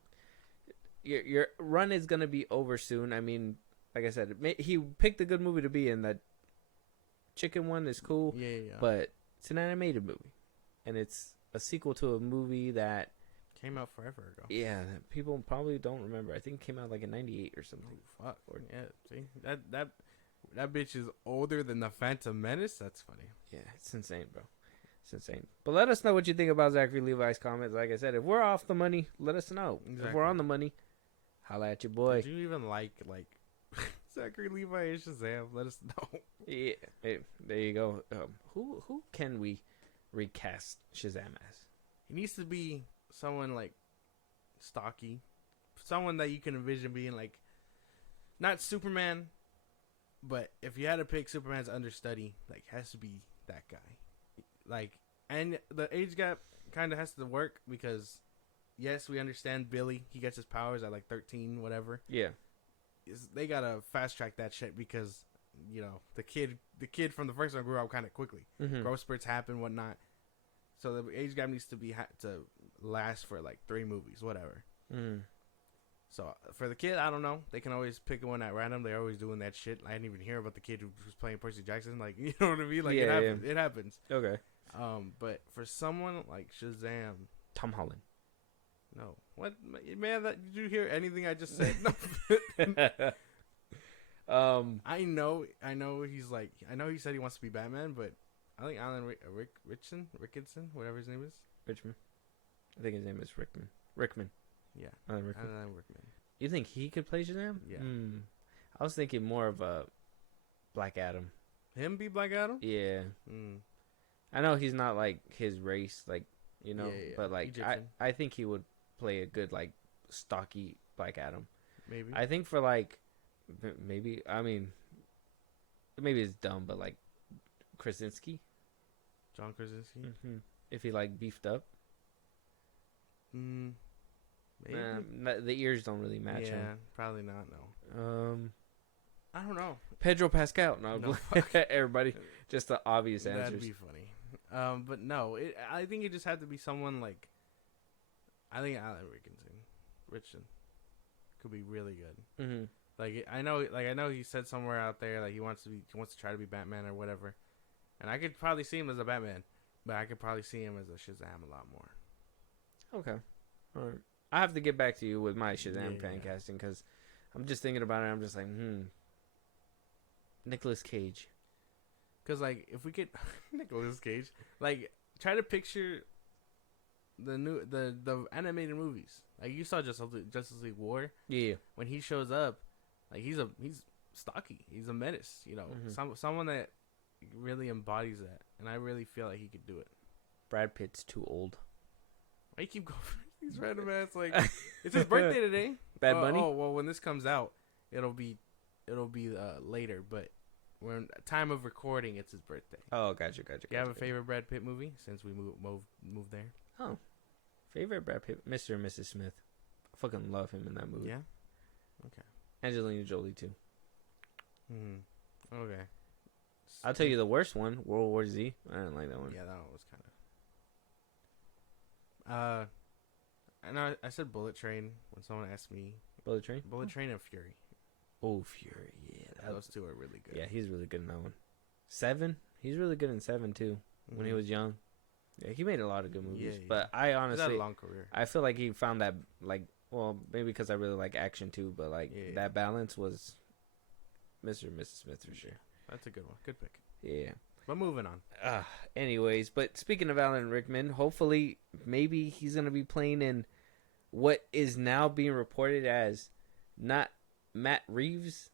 your run is gonna be over soon. I mean, like I said, he picked a good movie to be in. That chicken one is cool, but it's an animated movie, and it's a sequel to a movie that came out forever ago. Yeah, people probably don't remember. I think it came out like in '98 or something. Oh, fuck. Yeah, see that bitch is older than the Phantom Menace. That's funny. Yeah, it's insane, bro. It's insane. But let us know what you think about Zachary Levi's comments. Like I said, if we're off the money, let us know. Exactly. If we're on the money, holla at your boy. Did you even like Zachary Levi and Shazam? Let us know. Yeah, there you go. Who can we recast Shazam as? He needs to be someone like stocky, someone that you can envision being like, not Superman, but if you had to pick Superman's understudy, like, has to be that guy. Like, and the age gap kind of has to work because, yes, we understand Billy. He gets his powers at like 13, whatever. Yeah, they gotta fast track that shit because, you know, the kid from the first one grew up kind of quickly. Growth spurts happen, whatnot. So the age gap needs to be to last for like 3 movies, whatever. So for the kid, I don't know. They can always pick one at random. They're always doing that shit. I didn't even hear about the kid who was playing Percy Jackson. Like, you know what I mean? Like, it happens. Okay. But for someone like Shazam, Tom Holland. No. What, man? Did you hear anything I just said? No. I know he's like, I know he said he wants to be Batman, but I think Alan Rickardson, whatever his name is. Richmond. I think his name is Rickman. Yeah. Alan Rickman. You think he could play Shazam? Yeah. I was thinking more of a Black Adam. Him be Black Adam? Yeah. I know he's not like his race, like, you know, but like I think he would play a good like stocky Black Adam. Maybe. I think for like maybe it's dumb, but like Krasinski. John Krasinski. If he like beefed up. Maybe. The ears don't really match him. Yeah, probably not. No. I don't know. Pedro Pascal. No, everybody. Just the obvious answers. That'd be funny. But no, I think it just had to be someone like. I think Alan Richardson could be really good. Mm-hmm. I know he said somewhere out there like he wants to try to be Batman or whatever, and I could probably see him as a Batman, but I could probably see him as a Shazam a lot more. Okay, all right. I have to get back to you with my Shazam fan casting because I'm just thinking about it. I'm just like, Nicolas Cage. Because like if we get Nicolas Cage, like try to picture the animated movies. Like you saw Justice League War. Yeah. When he shows up, like he's stocky. He's a menace. You know, someone that really embodies that, and I really feel like he could do it. Brad Pitt's too old. Why you keep going? These random ass like it's his birthday today. Bad Bunny. Oh well, when this comes out, it'll be later. But when time of recording, it's his birthday. Oh, gotcha. Do you have a favorite Brad Pitt movie since we moved there? Oh, favorite Brad Pitt, Mr. and Mrs. Smith. I fucking love him in that movie. Yeah. Okay. Angelina Jolie too. Okay. I'll tell you the worst one, World War Z. I didn't like that one. Yeah, that one was kind of. I know I said Bullet Train when someone asked me. Bullet Train and Fury. Oh, Fury. Yeah, those two are really good. Yeah, he's really good in that one. 7. He's really good in 7 too. When he was young. Yeah, he made a lot of good movies. Yeah. But I honestly, he's had a long career. I feel like he found that well, maybe because I really like action too, but that balance was Mr. and Mrs. Smith for sure. That's a good one. Good pick. Yeah. But moving on. Anyways, but speaking of Alan Rickman, hopefully maybe he's going to be playing in what is now being reported as not Matt Reeves'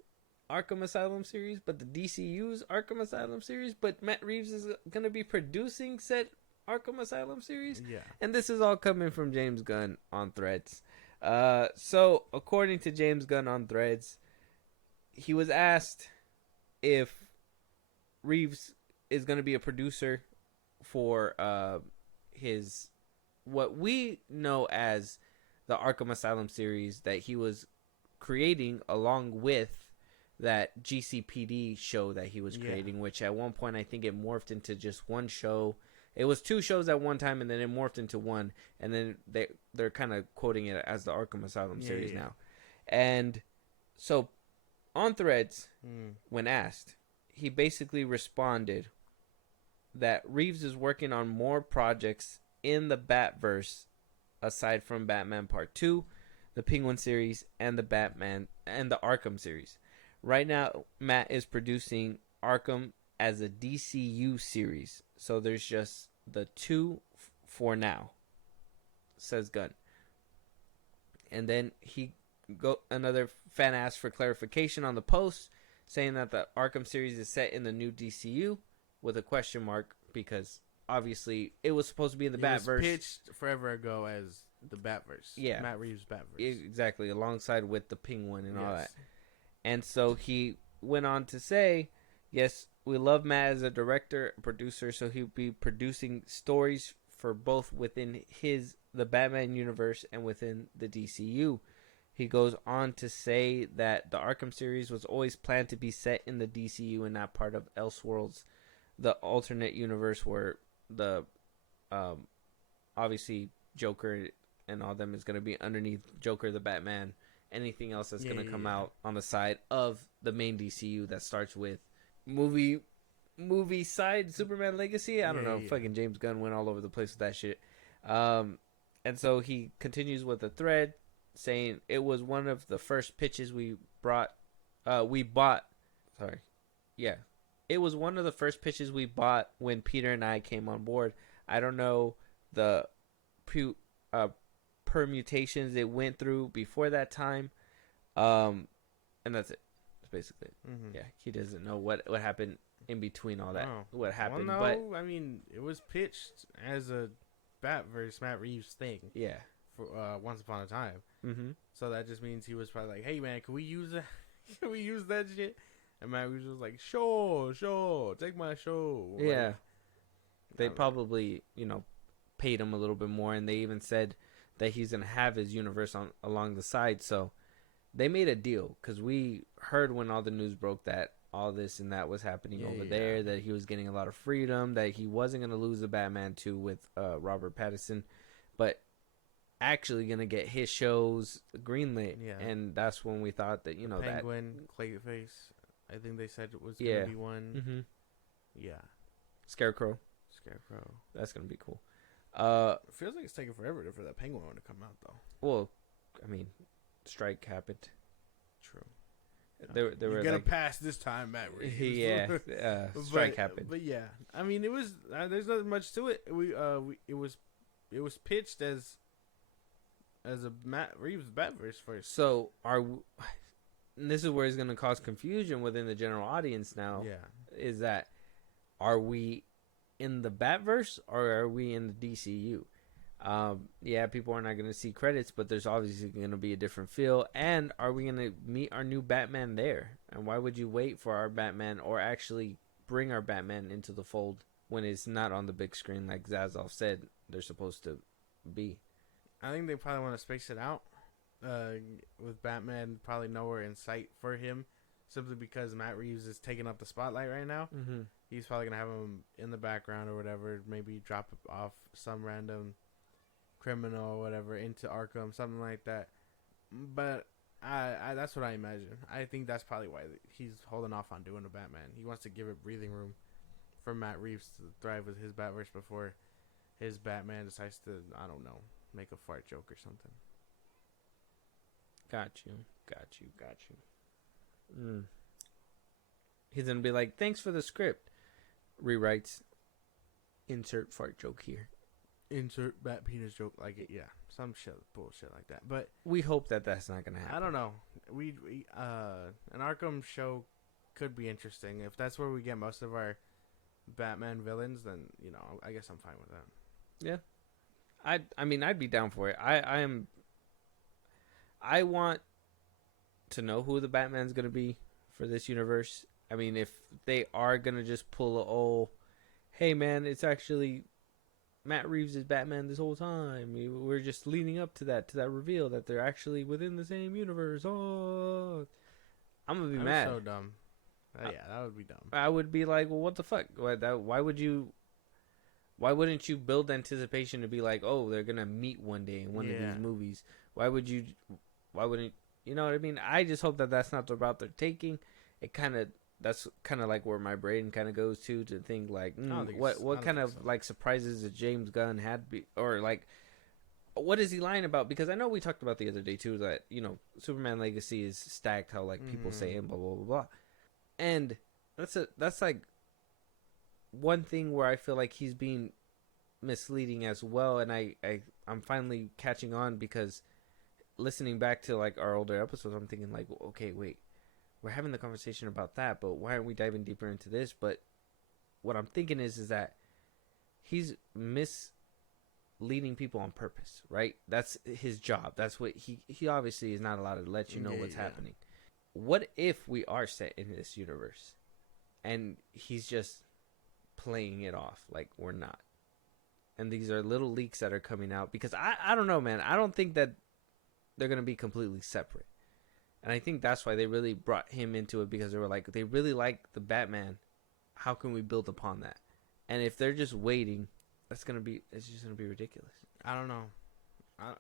Arkham Asylum series, but the DCU's Arkham Asylum series. But Matt Reeves is going to be producing said Arkham Asylum series. Yeah. And this is all coming from James Gunn on Threads. So, according to James Gunn on Threads, he was asked if Reeves is going to be a producer for his what we know as the Arkham Asylum series that he was creating along with that GCPD show that he was creating, which at one point I think it morphed into just one show. It was 2 shows at one time, and then it morphed into one, and then they're kind of quoting it as the Arkham Asylum series now. And so on Threads, when asked, he basically responded that Reeves is working on more projects in the Batverse aside from Batman Part 2, the Penguin series, and the Batman and the Arkham series. Right now, Matt is producing Arkham as a DCU series. So there's just the 2 for now, says Gunn. And then another fan asked for clarification on the post, saying that the Arkham series is set in the new DCU with a question mark because obviously it was supposed to be in the Batverse. It was pitched forever ago as the Batverse. Yeah. Matt Reeves Batverse. Exactly, alongside with the Penguin and all that. And so he went on to say, yes, we love Matt as a director, producer, so he'll be producing stories for both within the Batman universe and within the DCU. He goes on to say that the Arkham series was always planned to be set in the DCU and not part of Elseworlds, the alternate universe where the obviously Joker and all them is going to be underneath Joker the Batman. Anything else that's going to come out on the side of the main DCU that starts with movie side Superman Legacy. I don't know. Fucking James Gunn went all over the place with that shit. And so he continues with a thread saying it was one of the first pitches we bought. It was one of the first pitches we bought when Peter and I came on board. I don't know the permutations it went through before that time. And that's it. That's basically it. Mm-hmm. Yeah, he doesn't know what happened in between all that. What happened. Well, but I mean, it was pitched as a Batverse Matt Reeves thing. Yeah. For Once Upon a Time. Mm-hmm. So that just means he was probably like, hey man, can we use that? Can we use that shit? And Matt Reeves was like, sure, take my show. Yeah. They probably, paid him a little bit more, and they even said that he's gonna have his universe on along the side. So they made a deal because we heard when all the news broke that all this and that was happening over there, that he was getting a lot of freedom, that he wasn't gonna lose the Batman 2 with Robert Pattinson, but actually gonna get his shows greenlit. And that's when we thought that Penguin, Clayface, I think they said it was gonna be one. Scarecrow, that's gonna be cool. It feels like it's taking forever for that Penguin one to come out, though. Well, I mean, strike happened. True. They were gonna like, pass this time, Matt Reeves. Strike happened. But yeah, I mean, it was. There's not much to it. It was pitched as a Matt Reeves Batverse first. So this is where it's gonna cause confusion within the general audience now. Yeah. Is that, are we in the Batverse or are we in the DCU? People are not going to see credits, but there's obviously going to be a different feel. And are we going to meet our new Batman there? And why would you wait for our Batman, or actually bring our Batman into the fold when it's not on the big screen like Zazoff said they're supposed to be? I think they probably want to space it out with Batman probably nowhere in sight for him, simply because Matt Reeves is taking up the spotlight right now. Mm-hmm. He's probably going to have him in the background or whatever, maybe drop off some random criminal or whatever into Arkham, something like that. But I that's what I imagine. I think that's probably why he's holding off on doing a Batman. He wants to give it breathing room for Matt Reeves to thrive with his Batverse before his Batman decides to, I don't know, make a fart joke or something. Got you. He's gonna be like, thanks for the script. Rewrites. Insert fart joke here. Insert bat penis joke, like it, some shit bullshit like that. But we hope that that's not gonna happen. I don't know. We an Arkham show could be interesting if that's where we get most of our Batman villains. Then I guess I'm fine with that. Yeah, I mean I'd be down for it. I want to know who the Batman's gonna be for this universe. I mean, if they are gonna just pull hey man, it's actually Matt Reeves is Batman this whole time. We're just leading up to that reveal that they're actually within the same universe. Oh, I'm gonna be mad. So dumb. That would be dumb. I would be like, well, what the fuck? Why wouldn't you build anticipation to be like, oh, they're gonna meet one day in one of these movies? Why wouldn't you know what I mean? I just hope that that's not the route they're taking. That's kind of like where my brain kind of goes to think like, what kind of like surprises did James Gunn had or like, what is he lying about? Because I know we talked about the other day too that Superman Legacy is stacked, how like people say and blah blah blah blah, and that's like one thing where I feel like he's being misleading as well, and I'm finally catching on because listening back to like our older episodes, I'm thinking like, okay, wait. We're having the conversation about that, but why aren't we diving deeper into this? But what I'm thinking is that he's misleading people on purpose, right? That's his job. That's what he obviously is not allowed to let you know what's happening. What if we are set in this universe and he's just playing it off like we're not? And these are little leaks that are coming out because I don't know, man. I don't think that they're going to be completely separate. And I think that's why they really brought him into it, because they were like, they really like the Batman. How can we build upon that? And if they're just waiting, it's just gonna be ridiculous. I don't know. I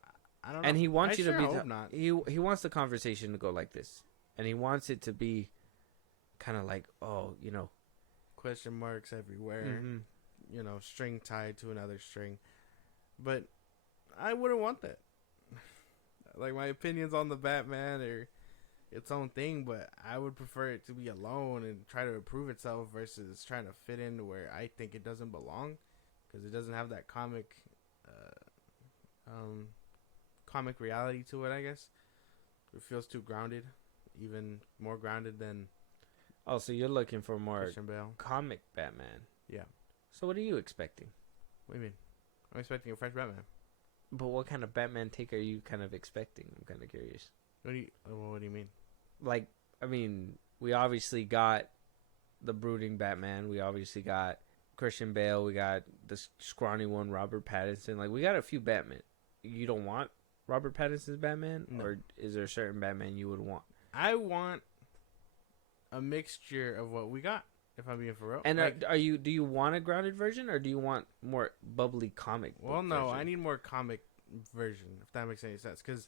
don't know. And he wants you to be. Hope not. He wants the conversation to go like this, and he wants it to be kind of like, question marks everywhere. Mm-hmm. String tied to another string. But I wouldn't want that. Like, my opinions on the Batman are its own thing, but I would prefer it to be alone and try to improve itself versus trying to fit into where I think it doesn't belong, because it doesn't have that comic reality to it, I guess. It feels too grounded, even more grounded than... Oh, so you're looking for more Christian Bale. Comic Batman. Yeah. So what are you expecting? What do you mean? I'm expecting a fresh Batman. But what kind of Batman take are you kind of expecting? I'm kind of curious. What do you mean? Like, I mean, we obviously got the brooding Batman. We obviously got Christian Bale. We got the scrawny one, Robert Pattinson. Like, we got a few Batman. you don't want Robert Pattinson's Batman, No. or is there a certain Batman you would want? I want a mixture of what we got. If I'm being for real. And do you want a grounded version, or do you want more bubbly comic? Well, no, version? I need more comic version. If that makes any sense, because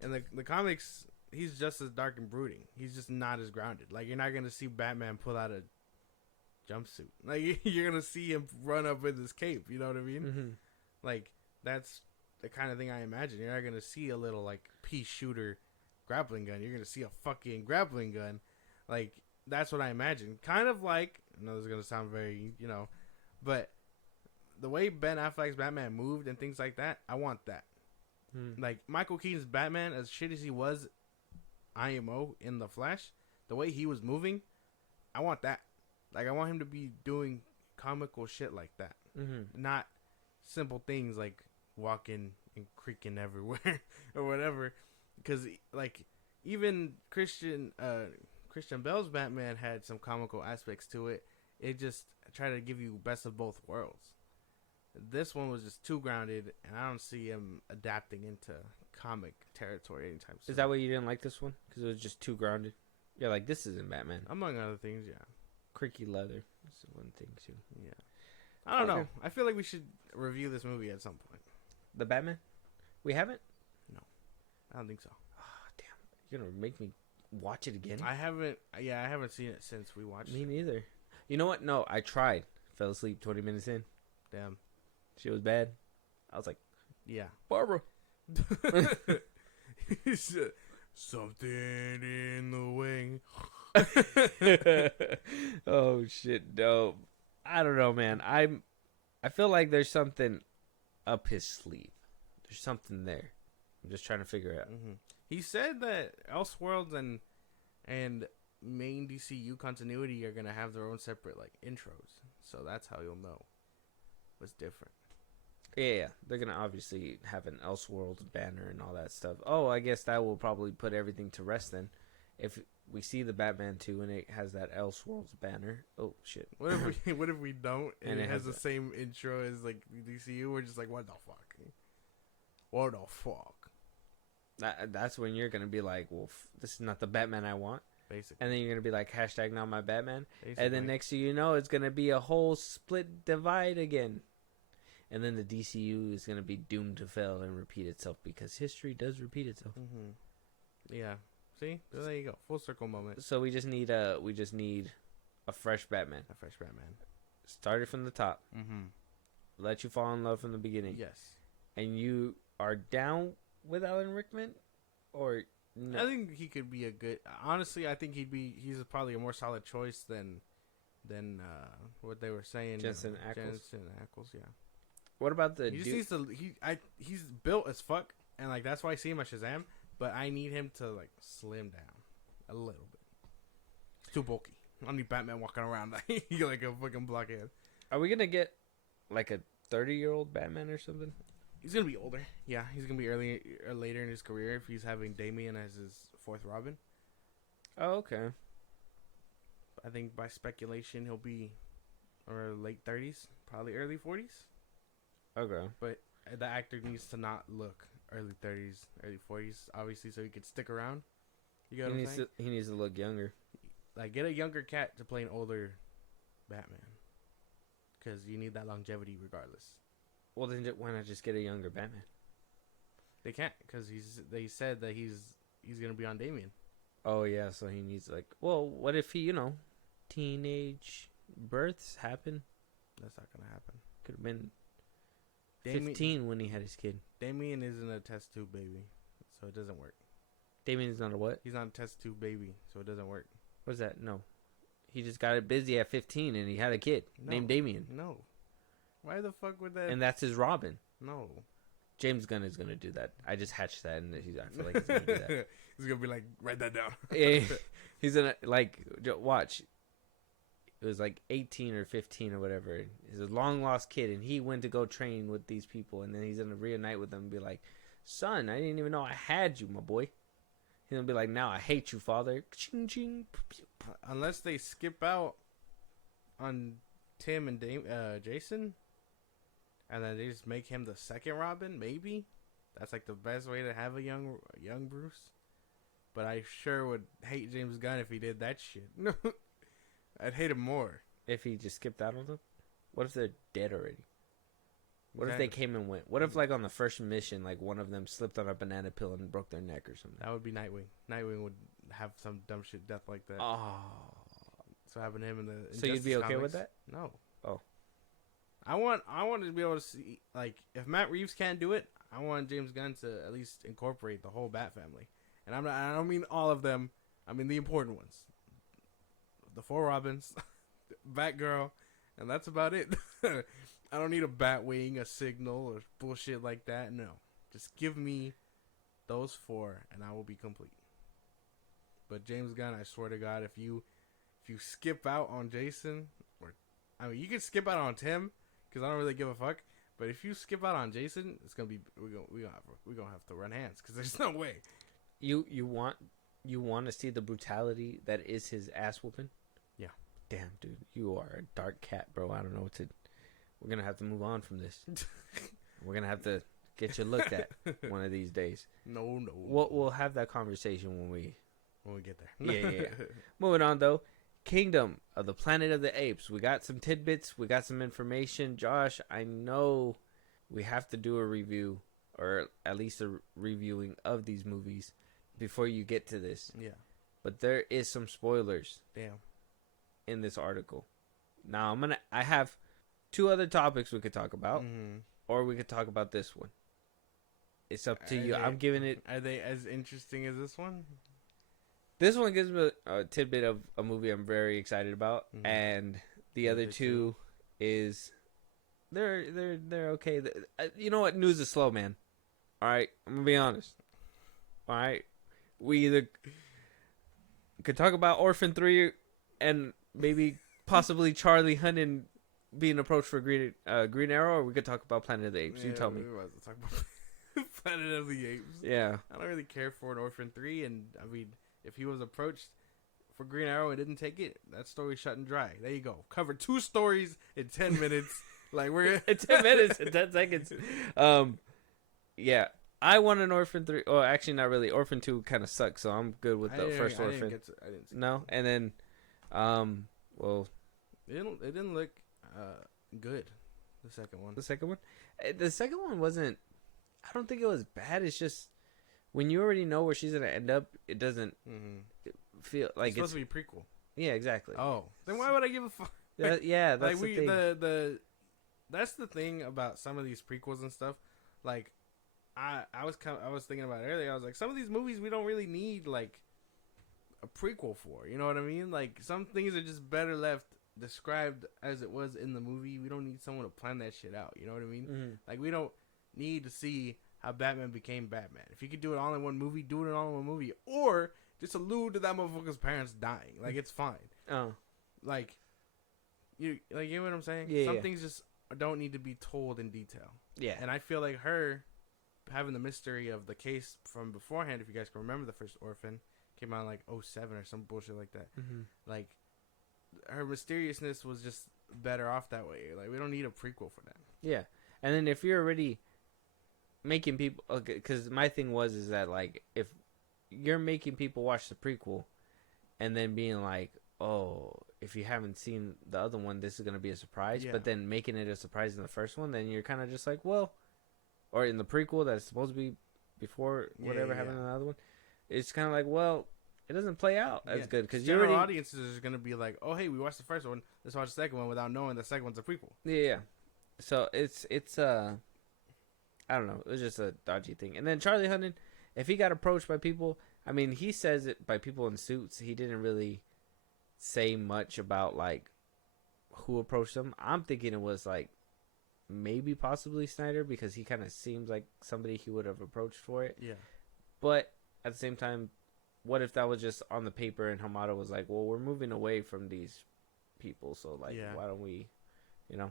in the comics, he's just as dark and brooding. He's just not as grounded. Like, you're not gonna see Batman pull out a jumpsuit. Like, you're gonna see him run up with his cape. You know what I mean? Mm-hmm. Like, that's the kind of thing I imagine. You're not gonna see a little like pea shooter grappling gun. You're gonna see a fucking grappling gun. Like, that's what I imagine. Kind of like, I know this is gonna sound very, but the way Ben Affleck's Batman moved and things like that, I want that. Like, Michael Keaton's Batman, as shit as he was, IMO in The Flash, the way he was moving, I want that. Like, I want him to be doing comical shit like that. Mm-hmm. Not simple things like walking and creaking everywhere or whatever. Because, like, even Christian Bale's Batman had some comical aspects to it. It just tried to give you best of both worlds. This one was just too grounded, and I don't see him adapting into comic territory anytime soon. Is that why you didn't like this one? Because it was just too grounded? You're like, this isn't Batman. Among other things, yeah. Creaky leather. That's one thing, too. Yeah. I don't know. I feel like we should review this movie at some point. The Batman? We haven't? No. I don't think so. Oh, damn. You're going to make me watch it again? I haven't seen it since we watched Me it. neither. You know what? No, I tried. Fell asleep 20 minutes in. Damn. She was bad. I was like, Yeah. Barbara. Something in the wing. Oh, shit. Dope. I don't know, man. I feel like there's something up his sleeve. There's something there. I'm just trying to figure it out. Mm-hmm. He said that Elseworlds and main DCU continuity are gonna have their own separate like intros, so that's how you'll know what's different. Yeah. They're going to obviously have an Elseworlds banner and all that stuff. Oh, I guess that will probably put everything to rest then. If we see the Batman 2 and it has that Elseworlds banner. Oh, shit. What if we don't and it has the same intro as like DCU? We're just like, what the fuck? What the fuck? That's when you're going to be like, well, this is not the Batman I want. Basically. And then you're going to be like, hashtag not my Batman. Basically. And then next thing you know, it's going to be a whole split divide again. And then the DCU is going to be doomed to fail and repeat itself because history does repeat itself. Mm-hmm. Yeah. See? There you go. Full circle moment. So we just need a fresh Batman. A fresh Batman. Start it from the top. Mm-hmm. Let you fall in love from the beginning. Yes. And you are down with Alan Rickman? Or no? I think he could be a good... Honestly, I think he's probably a more solid choice than what they were saying. Jensen Ackles? Jensen Ackles, yeah. What about the He just needs to... He's built as fuck, and like that's why I see him as Shazam, but I need him to like slim down a little bit. He's too bulky. I need Batman walking around like a fucking blockhead. Are we going to get like a 30-year-old Batman or something? He's gonna be older. Yeah, he's gonna be early or later in his career if he's having Damian as his fourth Robin. Oh, okay. I think by speculation he'll be or late 30s, probably early 40s. Okay. But the actor needs to not look early 30s, early 40s, obviously, so he could stick around. You get what I'm saying? He needs to look younger. Like, get a younger cat to play an older Batman. Because you need that longevity regardless. Well, then why not just get a younger Batman? They can't, because they said that he's going to be on Damian. Oh, yeah, so he needs, like... Well, what if he, teenage births happen? That's not going to happen. Could have been 15 when he had his kid. Damian isn't a test tube baby, so it doesn't work. Damian's not a what? He's not a test tube baby, so it doesn't work. What's that? No. He just got it busy at 15 and he had a kid named Damian. No. Why the fuck would that... And that's his Robin. No. James Gunn is going to do that. I just hatched that and I feel like he's going to do that. He's going to be like, write that down. He's going to, like, watch. It was like 18 or 15 or whatever. He's a long lost kid and he went to go train with these people and then he's going to reunite with them and be like, son, I didn't even know I had you, my boy. He's going to be like, now I hate you, father. Ching, ching. Unless they skip out on Tim and Jason, and then they just make him the second Robin, maybe. that's like the best way to have a young Bruce. But I sure would hate James Gunn if he did that shit. I'd hate him more. If he just skipped out on them? What if they're dead already? What if they came and went? What if, like, on the first mission, like, one of them slipped on a banana peel and broke their neck or something? That would be Nightwing. Nightwing would have some dumb shit death like that. Oh. So having him in the So you'd be okay with that? No. Oh. I want to be able to see, like, if Matt Reeves can't do it, I want James Gunn to at least incorporate the whole Bat family. And I don't mean all of them. I mean the important ones. The 4 Robins, Batgirl, and that's about it. I don't need a Batwing, a Signal, or bullshit like that. No. Just give me those 4, and I will be complete. But James Gunn, I swear to God, if you skip out on Jason, you can skip out on Tim, because I don't really give a fuck. But if you skip out on Jason, it's gonna be we're gonna have to run hands, because there's no way. You want to see the brutality that is his ass whooping? Yeah. Damn, dude, you are a dark cat, bro. I don't know what to. We're gonna have to move on from this. We're gonna have to get you looked at one of these days. No. We'll have that conversation when we get there. Yeah. Moving on though, Kingdom of the Planet of the Apes. We got some tidbits. We got some information. Josh, I know we have to do a review, or at least a reviewing of these movies before you get to this. Yeah. But there is some spoilers. Damn. In this article. Now I have 2 other topics we could talk about, or we could talk about this one. It's up to you. I'm giving it. Are they as interesting as this one? This one gives me a tidbit of a movie I'm very excited about, and the other 2 is they're okay. You know what? News is slow, man. All right, I'm gonna be honest. All right, we either could talk about Orphan 3 and maybe possibly Charlie Hunnam being approached for Green Arrow, or we could talk about Planet of the Apes. You tell me. We were about to talk about Planet of the Apes. Yeah. I don't really care for an Orphan 3, and I mean, if he was approached for Green Arrow and didn't take it, that story's shut and dry. There you go. Covered 2 stories in 10 minutes. Like we're in 10 minutes and 10 seconds. Yeah. I want an Orphan 3. Oh, actually, not really. Orphan 2 kind of sucks, so I'm good with the first Orphan. I didn't see no, and then, well, it didn't look good. The second one. The second one wasn't. I don't think it was bad. It's just when you already know where she's gonna end up, it doesn't feel like it's supposed to be a prequel. Yeah, exactly. Oh, then why would I give a fuck? Yeah, that's like the thing. That's the thing about some of these prequels and stuff. Like, I was thinking about it earlier. I was like, some of these movies we don't really need like a prequel for. You know what I mean? Like, some things are just better left described as it was in the movie. We don't need someone to plan that shit out. You know what I mean? Like, we don't need to see how Batman became Batman. If you could do it all in one movie, do it all in one movie, or just allude to that motherfucker's parents dying. Like, it's fine. Oh, like you know what I'm saying? Yeah. Some things just don't need to be told in detail. Yeah. And I feel like her having the mystery of the case from beforehand, if you guys can remember, the first Orphan came out in like 2007 or some bullshit like that. Like, her mysteriousness was just better off that way. Like, we don't need a prequel for that. Yeah. And then if you're already making people, because my thing is that, like, if you're making people watch the prequel and then being like, oh, if you haven't seen the other one, this is going to be a surprise, but then making it a surprise in the first one, then you're kind of just like, well, or in the prequel that's supposed to be before whatever happened in the other one, it's kind of like, well, it doesn't play out as good, because you already, audiences are going to be like, oh, hey, we watched the first one, let's watch the second one, without knowing the second one's a prequel. Yeah. So it's I don't know, it was just a dodgy thing. And then Charlie Hunnam, if he got approached by people, I mean, he says it by people in suits. He didn't really say much about like who approached him. I'm thinking it was like maybe possibly Snyder, because he kind of seems like somebody he would have approached for it. Yeah. But at the same time, what if that was just on the paper and Hamada was like, well, we're moving away from these people, so like, why don't we, you know?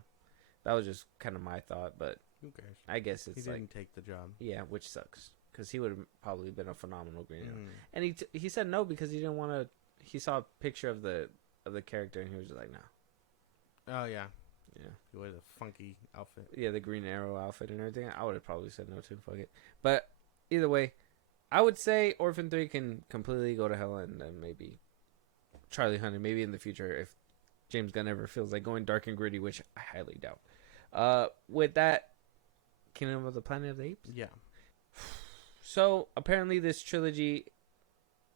That was just kind of my thought, but who cares? I guess it's he didn't take the job. Yeah, which sucks, because he would have probably been a phenomenal Green Arrow. And he said no because he didn't want to. He saw a picture of the character and he was just like, no. Oh yeah, Yeah. He wears a funky outfit. Yeah, the Green Arrow outfit and everything. I would have probably said no too. Fuck it. But either way, I would say Orphan 3 can completely go to hell, and then maybe Charlie Hunter, maybe in the future, if James Gunn ever feels like going dark and gritty, which I highly doubt. With that, Kingdom of the Planet of the Apes? Yeah. So, apparently this trilogy,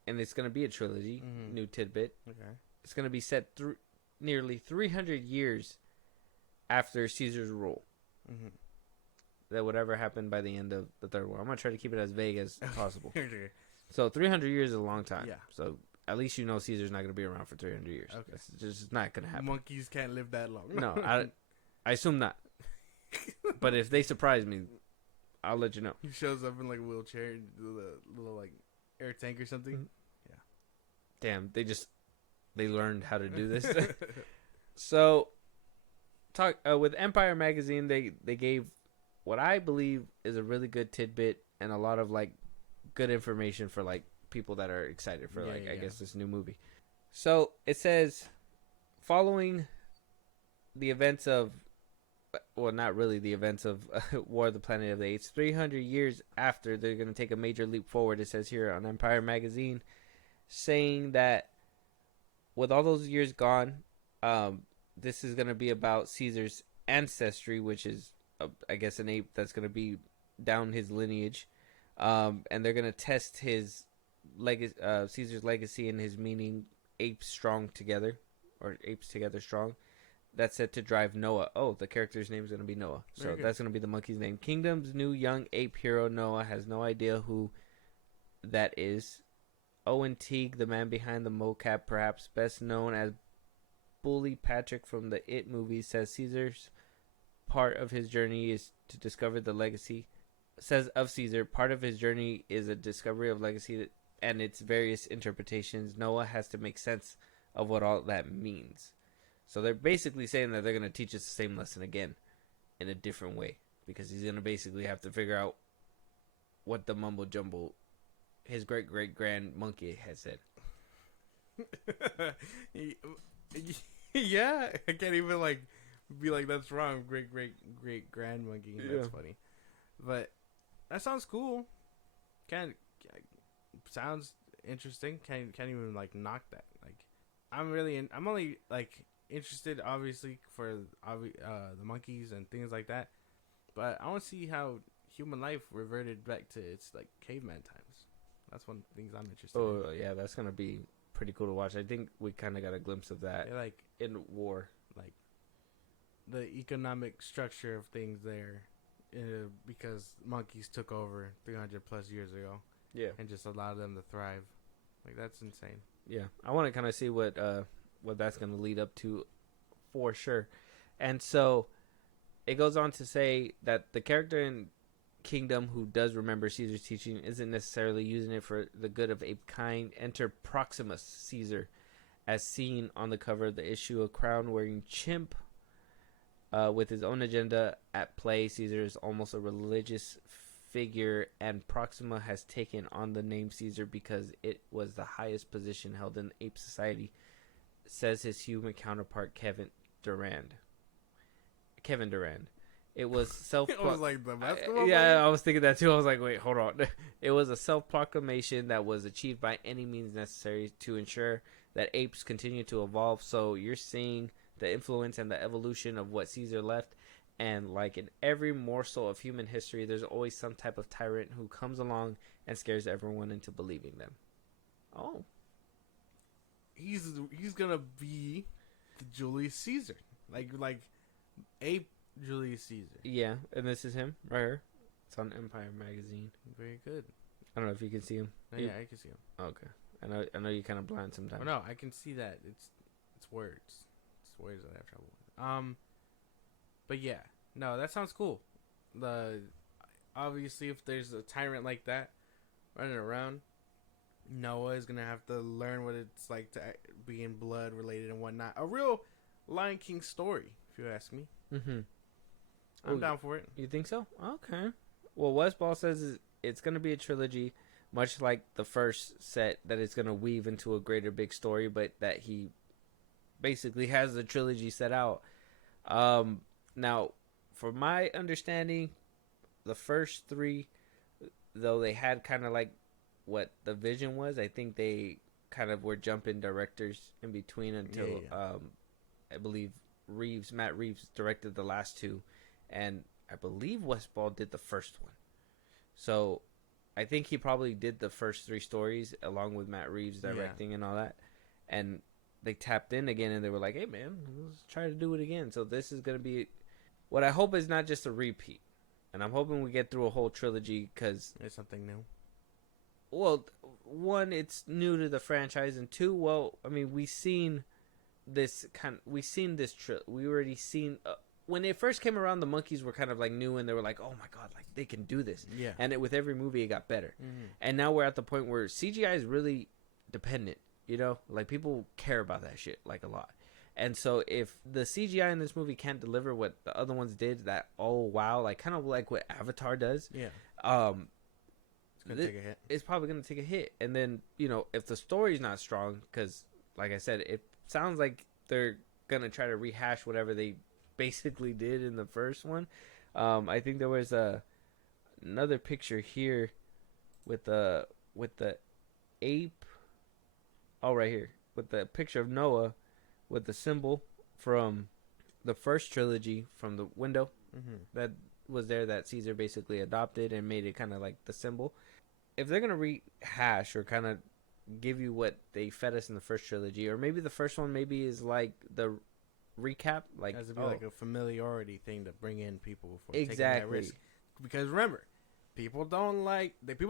and it's going to be a trilogy, new tidbit. Okay. It's going to be set nearly 300 years after Caesar's rule. Mm-hmm. That whatever happened by the end of the third one. I'm going to try to keep it as vague as possible. Okay. So 300 years is a long time. Yeah. So at least you know Caesar's not going to be around for 300 years. Okay. That's just not going to happen. Monkeys can't live that long. No, I assume not. But if they surprise me, I'll let you know. He shows up in like a wheelchair, with a little like air tank or something. Mm-hmm. Yeah. Damn, they learned how to do this. So, with Empire Magazine, they gave what I believe is a really good tidbit and a lot of like good information for like people that are excited for I guess this new movie. So it says, following the events of, well, not really the events of War of the Planet of the Apes, 300 years after, they're going to take a major leap forward. It says here on Empire Magazine, saying that with all those years gone, this is going to be about Caesar's ancestry, which is, I guess, an ape that's going to be down his lineage. And they're going to test his Caesar's legacy and his meaning, apes strong together, or apes together strong. That's set to drive Noah. Oh, the character's name is going to be Noah. So that's going to be the monkey's name. Kingdom's new young ape hero, Noah, has no idea who that is. Owen Teague, the man behind the mocap, perhaps best known as Bully Patrick from the It movies, says Caesar's part of his journey is to discover the legacy. Says of Caesar, part of his journey is a discovery of legacy and its various interpretations. Noah has to make sense of what all that means. So they're basically saying that they're going to teach us the same lesson again in a different way, because he's going to basically have to figure out what the mumbo jumbo his great grand monkey has said. Yeah, I can't even like be like that's wrong. Great grand monkey. That's funny, but that sounds cool. Sounds interesting. Can't even like knock that. Like I'm only like interested obviously for the monkeys and things like that, but I want to see how human life reverted back to its like caveman times. That's one of the things I'm interested in. Oh yeah, that's gonna be pretty cool to watch. I think we kind of got a glimpse of that, like in War, like the economic structure of things there, because monkeys took over 300 plus years ago. Yeah, and just allowed them to thrive. Like that's insane. Yeah, I want to kind of see what that's gonna lead up to, for sure. And so, it goes on to say that the character in Kingdom who does remember Caesar's teaching isn't necessarily using it for the good of ape kind. Enter Proximus Caesar, as seen on the cover of the issue, a crown-wearing chimp with his own agenda at play. Caesar is almost a religious figure, and Proxima has taken on the name Caesar because it was the highest position held in ape society, says his human counterpart Kevin Durand. It was It was like the basketball yeah, player? I was thinking that too. I was like, wait, hold on. It was a self-proclamation that was achieved by any means necessary to ensure that apes continue to evolve. So you're seeing the influence and the evolution of what Caesar left. And like in every morsel of human history, there's always some type of tyrant who comes along and scares everyone into believing them. Oh. He's gonna be the Julius Caesar. Like ape Julius Caesar. Yeah, and this is him right here. It's on Empire Magazine. Very good. I don't know if you can see him. Yeah, I can see him. Okay. I know you're kind of blind sometimes. Oh, no, I can see that. It's words. It's words that I have trouble with. But yeah, no, that sounds cool. Obviously, if there's a tyrant like that running around, Noah is gonna have to learn what it's like to be in blood related and whatnot. A real Lion King story, if you ask me. Mm-hmm. I'm down for it. You think so? Okay. Well, Westball says it's going to be a trilogy, much like the first set, that it's going to weave into a greater big story, but that he basically has the trilogy set out. Now, from my understanding, the first three, though they had kind of like what the vision was, I think they kind of were jumping directors in between until I believe Matt Reeves directed the last two, and I believe Westball did the first one. So I think he probably did the first three stories along with Matt Reeves directing and all that, and they tapped in again and they were like, hey man, let's try to do it again. So this is going to be what I hope is not just a repeat, and I'm hoping we get through a whole trilogy, because it's something new. Well, one, it's new to the franchise, and two, well, I mean, we already seen when it first came around, the monkeys were kind of like new, and they were like, oh my god, like they can do this. Yeah. And with every movie it got better. And now we're at the point where CGI is really dependent, you know, like people care about that shit like a lot. And so if the CGI in this movie can't deliver what the other ones did, that oh wow, like kind of like what Avatar does, it's gonna take a hit. It's probably gonna take a hit. And then, you know, if the story's not strong, because like I said, it sounds like they're gonna try to rehash whatever they basically did in the first one. I think there was another picture here with the ape. Oh, right here with the picture of Noah with the symbol from the first trilogy from the window that was there, that Caesar basically adopted and made it kind of like the symbol. If they're gonna rehash or kind of give you what they fed us in the first trilogy, or maybe the first one maybe is like the recap, like has to be like a familiarity thing to bring in people for exactly taking that risk. Because remember, people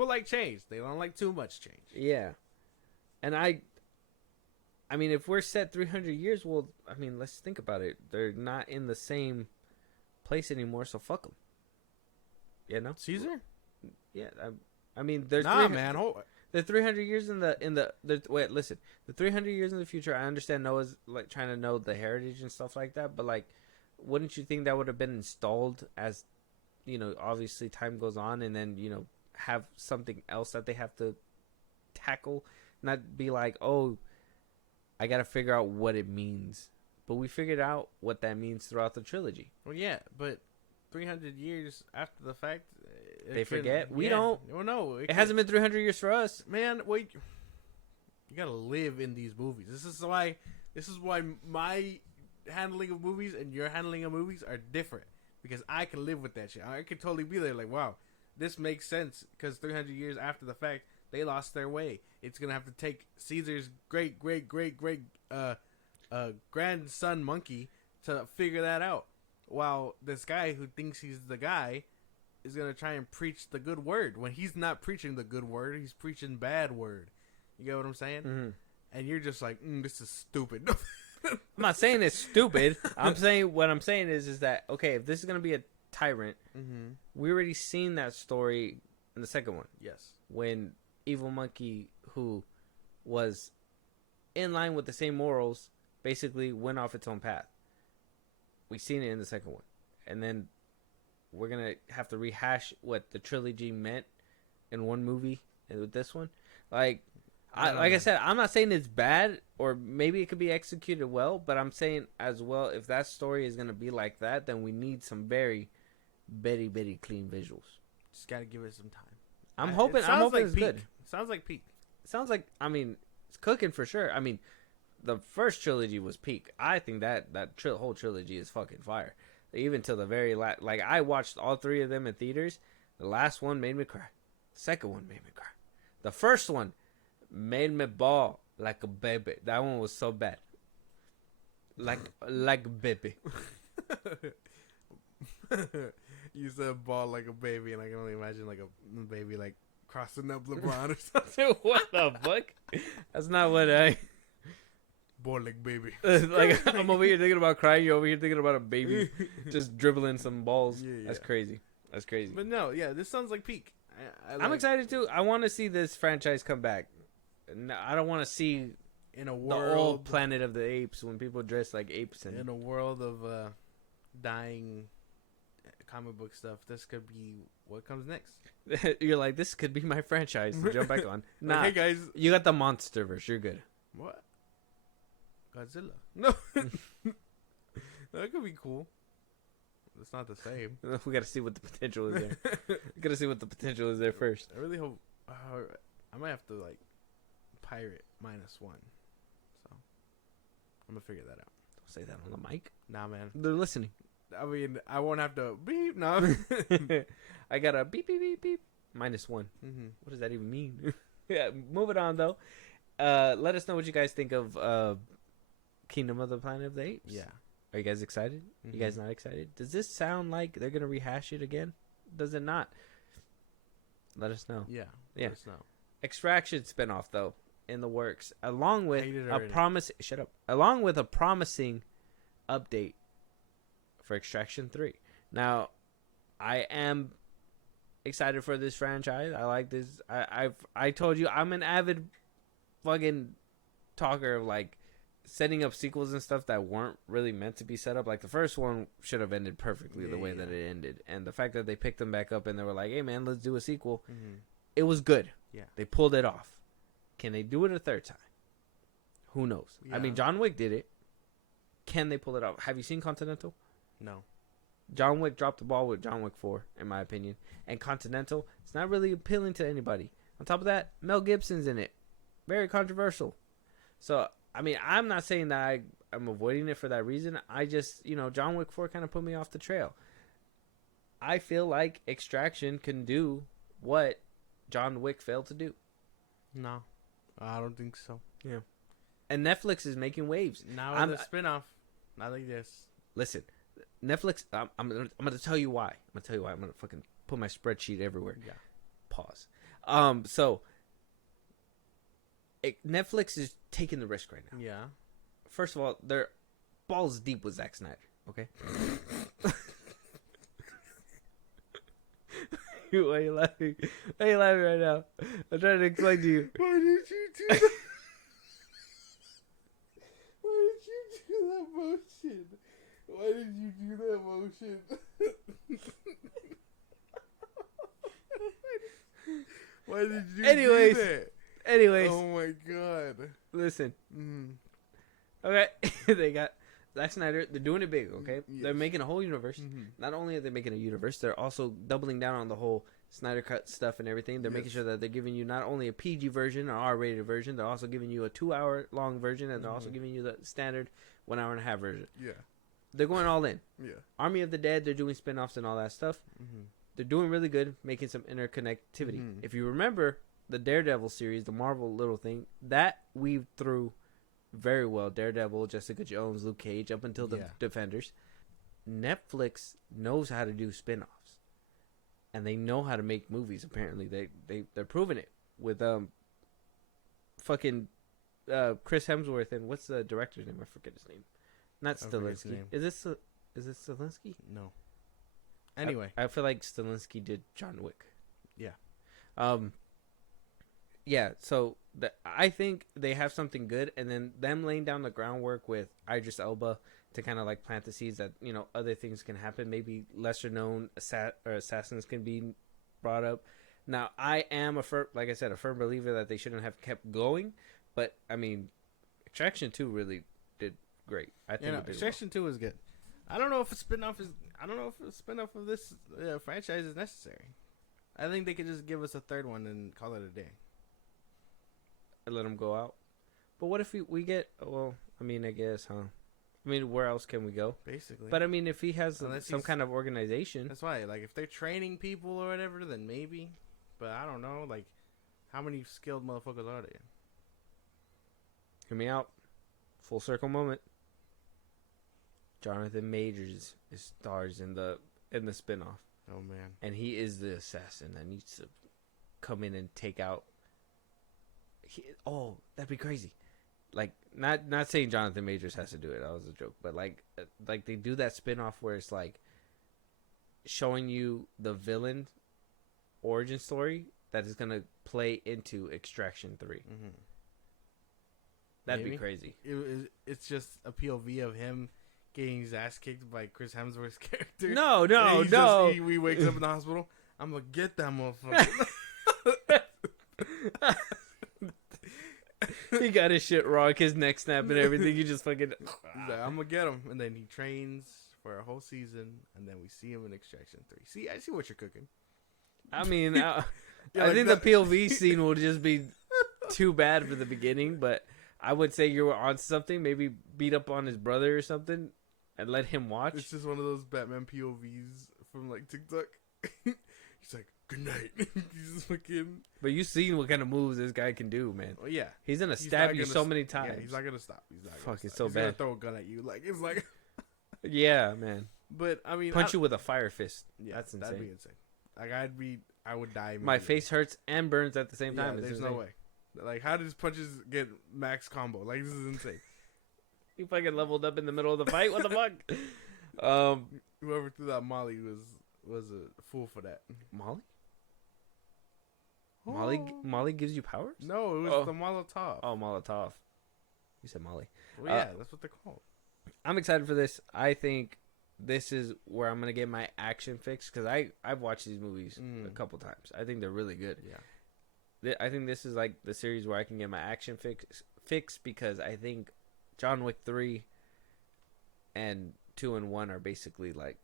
like change. They don't like too much change. Yeah, and I mean, if we're set 300 years, well, I mean, let's think about it. They're not in the same place anymore, so fuck them. You know, Caesar. Yeah, I mean, there's man. The 300 years wait, listen. The 300 years in the future, I understand Noah's like trying to know the heritage and stuff like that, but like, wouldn't you think that would have been installed as, you know, obviously time goes on, and then, you know, have something else that they have to tackle, not be like, oh, I got to figure out what it means. But we figured out what that means throughout the trilogy. Well, yeah, but 300 years after the fact, they forget. We don't. Well, no, it hasn't been 300 years for us, man. Wait, you gotta live in these movies. This is why my handling of movies and your handling of movies are different, because I can live with that shit. I could totally be there, like, wow, this makes sense, because 300 years after the fact, they lost their way. It's gonna have to take Caesar's great grandson monkey to figure that out, while this guy who thinks he's the guy is going to try and preach the good word, when he's not preaching the good word, he's preaching bad word. You get what I'm saying? And you're just like, this is stupid. I'm not saying it's stupid. I'm saying, what I'm saying is that, okay, if this is going to be a tyrant, we already seen that story in the second one. Yes. When Evil Monkey, who was in line with the same morals, basically went off its own path. We seen it in the second one. And then we're going to have to rehash what the trilogy meant in one movie and with this one. Like I said, I'm not saying it's bad, or maybe it could be executed well, but I'm saying as well, if that story is going to be like that, then we need some very, very, very clean visuals. Just got to give it some time. I'm hoping it's good. It sounds like peak. It sounds like, I mean, it's cooking for sure. I mean, the first trilogy was peak. I think that whole trilogy is fucking fire. Even till the very last, like, I watched all three of them in theaters. The last one made me cry. The second one made me cry. The first one made me bawl like a baby. That one was so bad. Like a baby. You said ball like a baby, and I can only imagine like a baby like crossing up LeBron or something. What the fuck? That's not what I... Ball like baby. Like, I'm over here thinking about crying. You're over here thinking about a baby just dribbling some balls. Yeah. That's crazy. That's crazy. But no, yeah, this sounds like peak. I'm excited too. I want to see this franchise come back. I don't want to see in a world, the old Planet of the Apes, when people dress like apes. In a world of dying comic book stuff, this could be what comes next. You're like, this could be my franchise to jump back on. Nah, like, hey guys, you got the Monsterverse. You're good. What? Godzilla? No, That could be cool. It's not the same. We gotta see what the potential is there. We gotta see what the potential is there first. I really hope. I might have to like pirate -1. So I'm gonna figure that out. Don't say that on the mic. Nah, man. They're listening. I mean, I won't have to beep. No. I got a beep beep beep beep -1. Mm-hmm. What does that even mean? Yeah, moving on though. Let us know what you guys think of Kingdom of the Planet of the Apes. Yeah. Are you guys excited? Mm-hmm. You guys not excited? Does this sound like they're gonna rehash it again? Does it not? Let us know. Yeah. Yeah. Let us know. Extraction spinoff though in the works, along with Hate it a already. Shut up. Along with a promising update for Extraction 3. Now, I am excited for this franchise. I like this. I told you I'm an avid fucking talker of like setting up sequels and stuff that weren't really meant to be set up. Like the first one should have ended perfectly the way that it ended, and the fact that they picked them back up and they were like, "Hey man, let's do a sequel." Mm-hmm. It was good. Yeah. They pulled it off. Can they do it a third time? Who knows? Yeah. I mean, John Wick did it. Can they pull it off? Have you seen Continental? No. John Wick dropped the ball with John Wick 4, in my opinion. And Continental, it's not really appealing to anybody. On top of that, Mel Gibson's in it. Very controversial. So, I mean, I'm not saying that I'm avoiding it for that reason. I just, John Wick 4 kind of put me off the trail. I feel like Extraction can do what John Wick failed to do. No. I don't think so. Yeah. And Netflix is making waves. Now with a spinoff. Not like this. Listen, Netflix, I'm going to tell you why. I'm going to fucking put my spreadsheet everywhere. Yeah. Pause. Netflix is taking the risk right now. Yeah. First of all, they're balls deep with Zack Snyder. Okay. Why are you laughing? Why are you laughing right now? I'm trying to explain to you. Why did you do that? Why did you do that motion? Why did you do that motion? Why did you do that? Anyways. Oh my god. Listen. Mm. Okay. They got Zack Snyder. They're doing it big, okay? Yes. They're making a whole universe. Mm-hmm. Not only are they making a universe, they're also doubling down on the whole Snyder Cut stuff and everything. They're making sure that they're giving you not only a PG version, an R-rated version, they're also giving you a 2-hour long version, and they're also giving you the standard 1.5-hour version. Yeah. They're going all in. Yeah. Army of the Dead, they're doing spin-offs and all that stuff. Mm-hmm. They're doing really good, making some interconnectivity. Mm-hmm. If you remember the Daredevil series, the Marvel little thing, that weaved through very well. Daredevil, Jessica Jones, Luke Cage, up until the Defenders. Netflix knows how to do spin-offs. And they know how to make movies, apparently. They're proving it with Chris Hemsworth and what's the director's name? I forget his name. Not Stilinski. Is it Stilinski? No. Anyway. I feel like Stilinski did John Wick. Yeah. Yeah, so I think they have something good, and then them laying down the groundwork with Idris Elba to kind of like plant the seeds that, other things can happen. Maybe lesser known assassins can be brought up. Now, I am a firm believer that they shouldn't have kept going, but I mean, Extraction 2 really did great. I think Extraction 2 is good. I don't know if a spinoff of this franchise is necessary. I think they could just give us a third one and call it a day. And let them go out. But what if we get? Well, I mean, I guess, huh? I mean, where else can we go? Basically. But I mean, if he has some kind of organization, that's why. Like, if they're training people or whatever, then maybe. But I don't know. Like, how many skilled motherfuckers are there? Hear me out. Full circle moment. Jonathan Majors stars in the spinoff. Oh man. And he is the assassin that needs to come in and take out. That'd be crazy. Like, not saying Jonathan Majors has to do it. That was a joke. But like they do that spinoff where it's like showing you the villain origin story that is gonna play into Extraction 3. Mm-hmm. That'd be crazy. It's just a POV of him getting his ass kicked by Chris Hemsworth's character. No. He wakes up in the hospital. I'm gonna get that motherfucker. He got his shit raw, his neck snap and everything. You just fucking... He's like, I'm gonna get him, and then he trains for a whole season, and then we see him in Extraction 3. See, I see what you're cooking. I mean, I like think that. the POV scene will just be too bad for the beginning, but I would say you were on something. Maybe beat up on his brother or something, and let him watch. It's just one of those Batman POVs from like TikTok. He's like, "Good night." He's just fucking. But you've seen what kind of moves this guy can do, man. Oh yeah, He's gonna stab you so many times. Yeah, he's not gonna stop. He's not. Fuck, stop. it's so he's bad. Gonna throw a gun at you, like it's like. Yeah, man. But I mean, Punch you with a fire fist. Yeah, That's insane. That'd be insane. Like I would die. My face hurts and burns at the same time. Yeah, there's no way. Like, how does punches get max combo? Like, this is insane. He fucking leveled up in the middle of the fight. What the fuck? Whoever threw that Molly was a fool for that. Molly? Oh. Molly gives you powers? No, it was the Molotov. Oh, Molotov. You said Molly. Well, yeah, that's what they're called. I'm excited for this. I think this is where I'm gonna get my action fix because I've watched these movies a couple times. I think they're really good. Yeah. I think this is like the series where I can get my action fix because I think John Wick 3 and 2 and 1 are basically like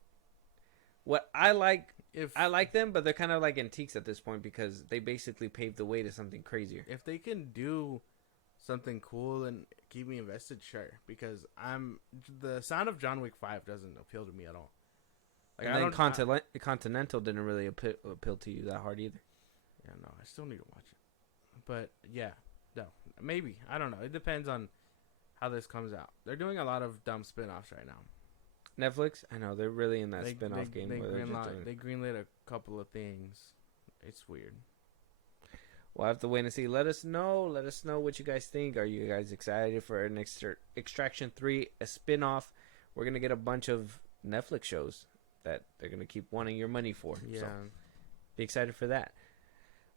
what I like. I like them, but they're kind of like antiques at this point because they basically paved the way to something crazier. If they can do something cool and keep me invested, sure. Because the sound of John Wick 5 doesn't appeal to me at all. Like, and then Continental didn't really appeal to you that hard either. Yeah, no, I still need to watch it. But yeah, no, maybe I don't know. It depends on how this comes out. They're doing a lot of dumb spin-offs right now. Netflix, I know they're really in that spin-off game. They greenlit a couple of things. It's weird. We'll have to wait and see. Let us know what you guys think. Are you guys excited for an Extraction 3, a spin-off? We're going to get a bunch of Netflix shows that they're going to keep wanting your money for. Yeah. So be excited for that.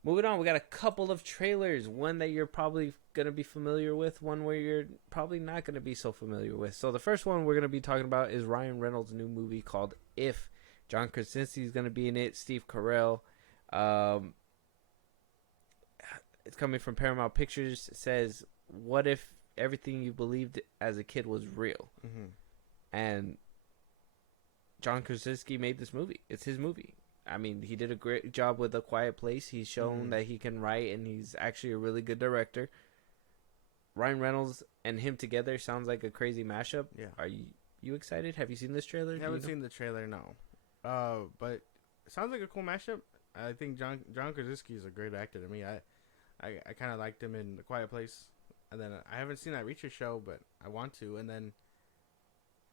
Moving on, we got a couple of trailers. One that you're probably going to be familiar with. One where you're probably not going to be so familiar with. So the first one we're going to be talking about is Ryan Reynolds' new movie called If. John Krasinski is going to be in it. Steve Carell. It's coming from Paramount Pictures. It says, what if everything you believed as a kid was real? Mm-hmm. And John Krasinski made this movie. It's his movie. I mean, he did a great job with A Quiet Place. He's shown that he can write, and he's actually a really good director. Ryan Reynolds and him together sounds like a crazy mashup. Yeah. Are you excited? Have you seen this trailer? I haven't seen the trailer, no. But it sounds like a cool mashup. I think John Krasinski is a great actor to me. I kind of liked him in A Quiet Place. And then I haven't seen that Reacher show, but I want to. And then...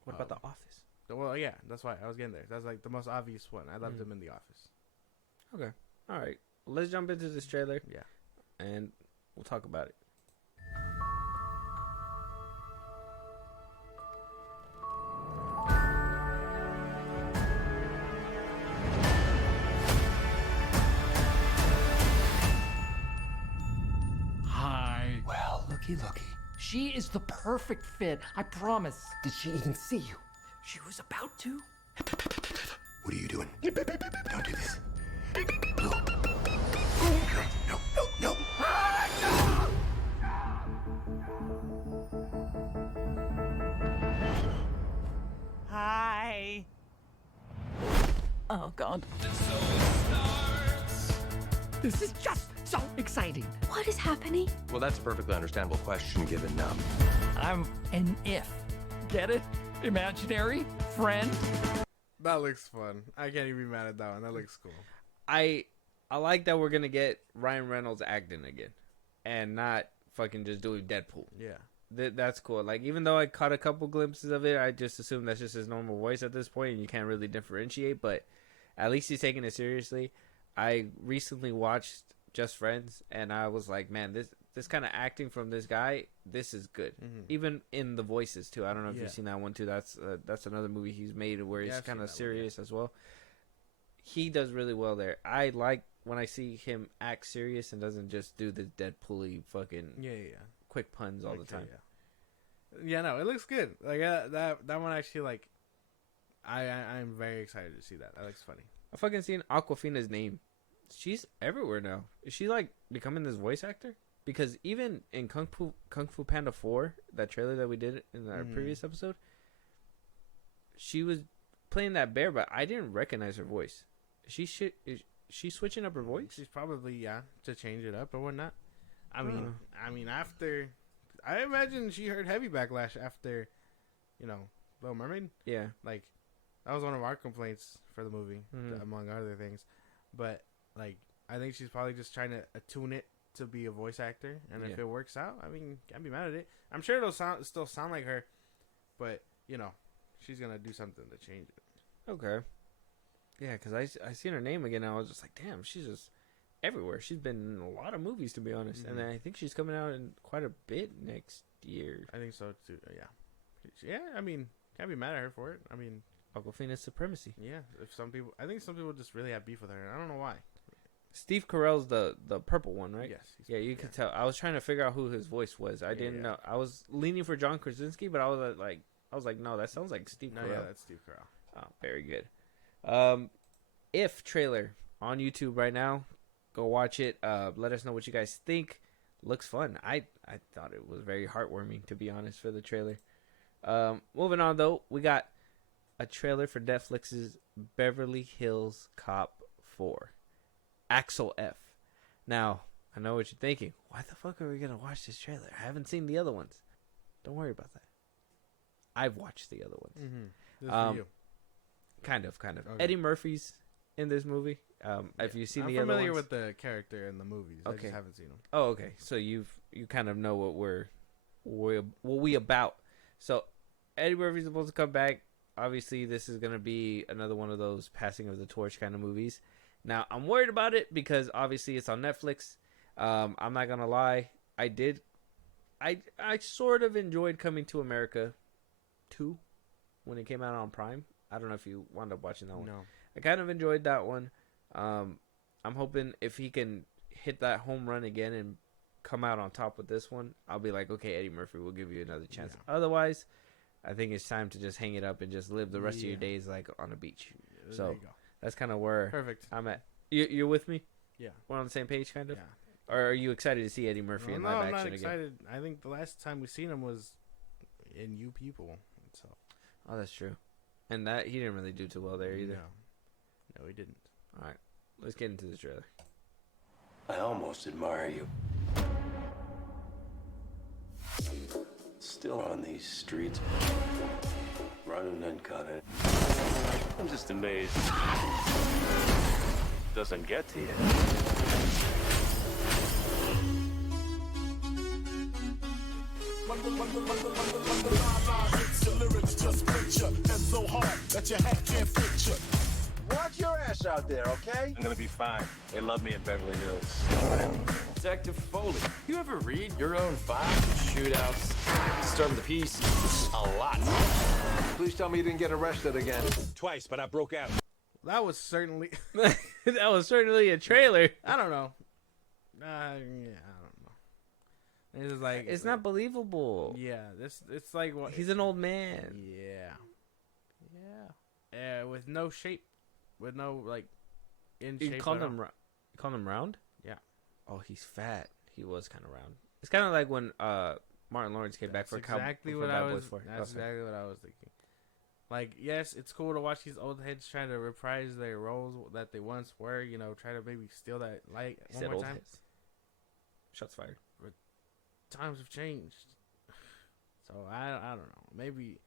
What about The Office? Well, yeah, that's why I was getting there. That's like the most obvious one. I loved him in The Office. Okay. All right. Well, let's jump into this trailer. Yeah. And we'll talk about it. Hi. Well, looky. She is the perfect fit, I promise. Did she even see you? She was about to. What are you doing? Don't do this. Blue. No. Hi. Oh, God. This is just so exciting. What is happening? Well, that's a perfectly understandable question given I'm an if. Get it? Imaginary friend. That looks fun. I can't even be mad at that one. That looks cool. I like that we're gonna get Ryan Reynolds acting again, and not fucking just doing Deadpool. Yeah. That's cool. Like, even though I caught a couple glimpses of it, I just assume that's just his normal voice at this point, and you can't really differentiate. But at least he's taking it seriously. I recently watched Just Friends, and I was like, man, this kind of acting from this guy, this is good. Even in the voices too. I don't know if you've seen that one too. That's another movie he's made where he's kind of serious as well. He does really well there. I like when I see him act serious and doesn't just do the Deadpool-y fucking quick puns all the time. Yeah, no, it looks good. Like that one actually, like, I'm very excited to see that. That looks funny. I fucking seen Aquafina's name. She's everywhere now. Is she like becoming this voice actor? because even in Kung Fu Panda 4, that trailer that we did in our previous episode, she was playing that bear, but I didn't recognize her voice. Is she switching up her voice? She's probably to change it up or whatnot. I mean, after I imagine she heard heavy backlash after, Little Mermaid. Yeah, like that was one of our complaints for the movie, among other things. But like, I think she's probably just trying to attune it to be a voice actor, and if it works out, I mean, can't be mad at it. I'm sure it'll still sound like her, but she's gonna do something to change it. Okay. Yeah, because I seen her name again, and I was just like, damn, she's just everywhere. She's been in a lot of movies, to be honest, and I think she's coming out in quite a bit next year. I think so too. Yeah. I mean, can't be mad at her for it. I mean, Aquafina's supremacy. Yeah. I think some people just really have beef with her. And I don't know why. Steve Carell's the purple one, right? Yes. Yeah, you could tell. I was trying to figure out who his voice was. I didn't know. I was leaning for John Krasinski, but I was like, no, that sounds like Steve Carell. Yeah, that's Steve Carell. Oh, very good. If trailer on YouTube right now, go watch it. Let us know what you guys think. Looks fun. I thought it was very heartwarming, to be honest, for the trailer. Moving on though, we got a trailer for Netflix's Beverly Hills Cop 4. Axel F. Now, I know what you're thinking. Why the fuck are we gonna watch this trailer? I haven't seen the other ones. Don't worry about that. I've watched the other ones. This for you. Kind of. Okay. Eddie Murphy's in this movie. If you've seen the other ones, I'm familiar with the character in the movies. Okay. I just haven't seen him. Oh, okay. So you kind of know what we about. So Eddie Murphy's supposed to come back. Obviously, this is gonna be another one of those passing of the torch kind of movies. Now, I'm worried about it because obviously it's on Netflix. I'm not gonna lie. I sort of enjoyed Coming to America 2 when it came out on Prime. I don't know if you wound up watching that one. No. I kind of enjoyed that one. I'm hoping if he can hit that home run again and come out on top with this one, I'll be like, okay, Eddie Murphy, we'll give you another chance. Yeah. Otherwise, I think it's time to just hang it up and just live the rest of your days like on a beach. There So you go. that's kind of where Perfect. I'm at. You're with me? Yeah. We're on the same page, kind of? Yeah. Or are you excited to see Eddie Murphy in live I'm action not again? excited. I think the last time we seen him was in You People. So. Oh, that's true. And that he didn't really do too well there either. No, he didn't. All right, let's get into the trailer. I almost admire you. Still on these streets, running and gunning. I'm just amazed. Doesn't get to you. Watch your ass out there, okay? I'm gonna be fine. They love me in Beverly Hills. Detective Foley, you ever read your own files? Shootouts, disturb the peace, a lot. Please tell me you didn't get arrested again. Twice, but I broke out. That was certainly. That was certainly a trailer. I don't know. I don't know. It's just like It's not believable. Yeah, it's like what He's an old man. Yeah, with no shape, with no like in You shape. called at all. him round? Yeah. Oh, he's fat. He was kind of round. It's kind of like when Martin Lawrence came back for exactly for what Bad I Boys was. 4. That's exactly what I was thinking. Like, yes, it's cool to watch these old heads trying to reprise their roles that they once were. Try to maybe steal that light He one said more old time. heads. Shots fired. Times have changed, so I don't know. Maybe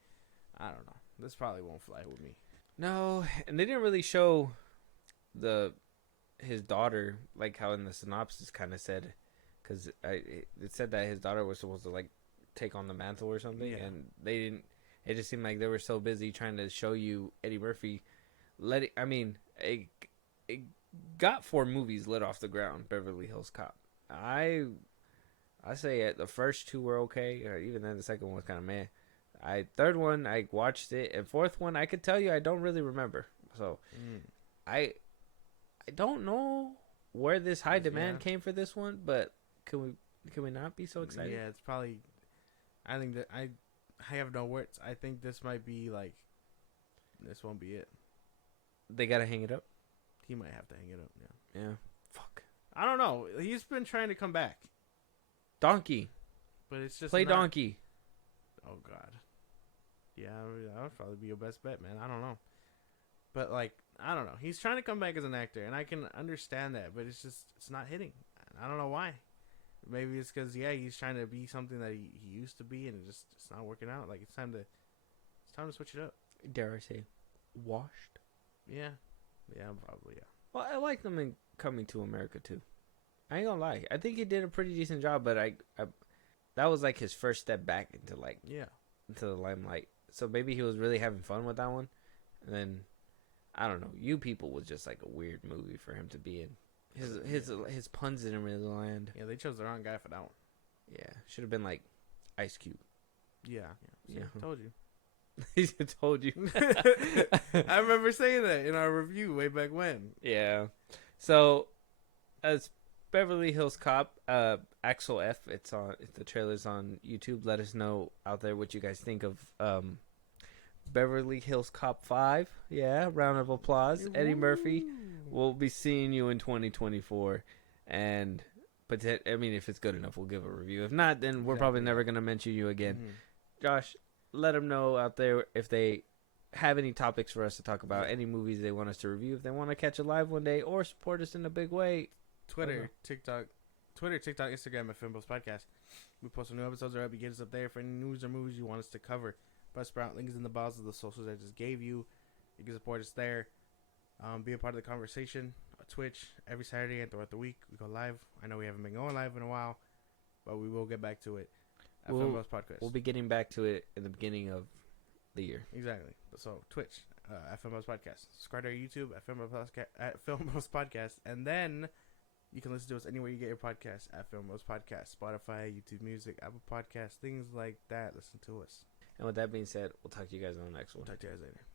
I don't know. This probably won't fly with me. No, and they didn't really show his daughter, like how in the synopsis kind of said, because it said that his daughter was supposed to like take on the mantle or something, and they didn't. It just seemed like they were so busy trying to show you Eddie Murphy. It got 4 movies lit off the ground. Beverly Hills Cop. I say the first 2 were okay, or even then the second one was kind of meh. Third one I watched it, and fourth one I could tell you I don't really remember. So I don't know where this high demand came for this one, but can we not be so excited? Yeah, it's probably. I think that I have no words. I think this might be like. This won't be it. They gotta hang it up. He might have to hang it up. Yeah. Fuck. I don't know. He's been trying to come back. Donkey. But it's just Play not... Donkey. Oh God. Yeah, that would probably be your best bet, man. I don't know. But like, I don't know. He's trying to come back as an actor, and I can understand that, but it's not hitting. I don't know why. Maybe it's because he's trying to be something that he used to be, and it's not working out. Like it's time to switch it up. Dare I say, washed? Yeah, probably yeah. Well, I like them in Coming to America too. I ain't gonna lie. I think he did a pretty decent job, but I that was like his first step back into into the limelight. So maybe he was really having fun with that one, and then I don't know. You People was just like a weird movie for him to be in. His puns didn't really land. Yeah, they chose the wrong guy for that one. Yeah, should have been like Ice Cube. Yeah. Told you. He told you. I remember saying that in our review way back when. Yeah. So, as Beverly Hills Cop, Axel F. The trailer's on YouTube. Let us know out there what you guys think of Beverly Hills Cop 5. Yeah, round of applause. Eddie Murphy. We'll be seeing you in 2024, and if it's good enough, we'll give a review. If not, then we're probably never gonna mention you again. Mm-hmm. Josh, let them know out there if they have any topics for us to talk about, any movies they want us to review, if they want to catch a live one day or support us in a big way. Twitter, TikTok, Instagram at FilmBros Podcast. We post some new episodes already. Get us up there for any news or movies you want us to cover. Buzzsprout, links in the bios of the socials I just gave you. You can support us there. Be a part of the conversation on Twitch every Saturday and throughout the week. We go live. I know we haven't been going live in a while, but we will get back to it at FilmBros Podcast. We'll be getting back to it in the beginning of the year. Exactly. So Twitch at FilmBros Podcast. Subscribe to our YouTube at FilmBros Podcast, and then you can listen to us anywhere you get your podcasts at FilmBros Podcast, Spotify, YouTube Music, Apple Podcasts, things like that. Listen to us. And with that being said, we'll talk to you guys on the next one. Talk to you guys later.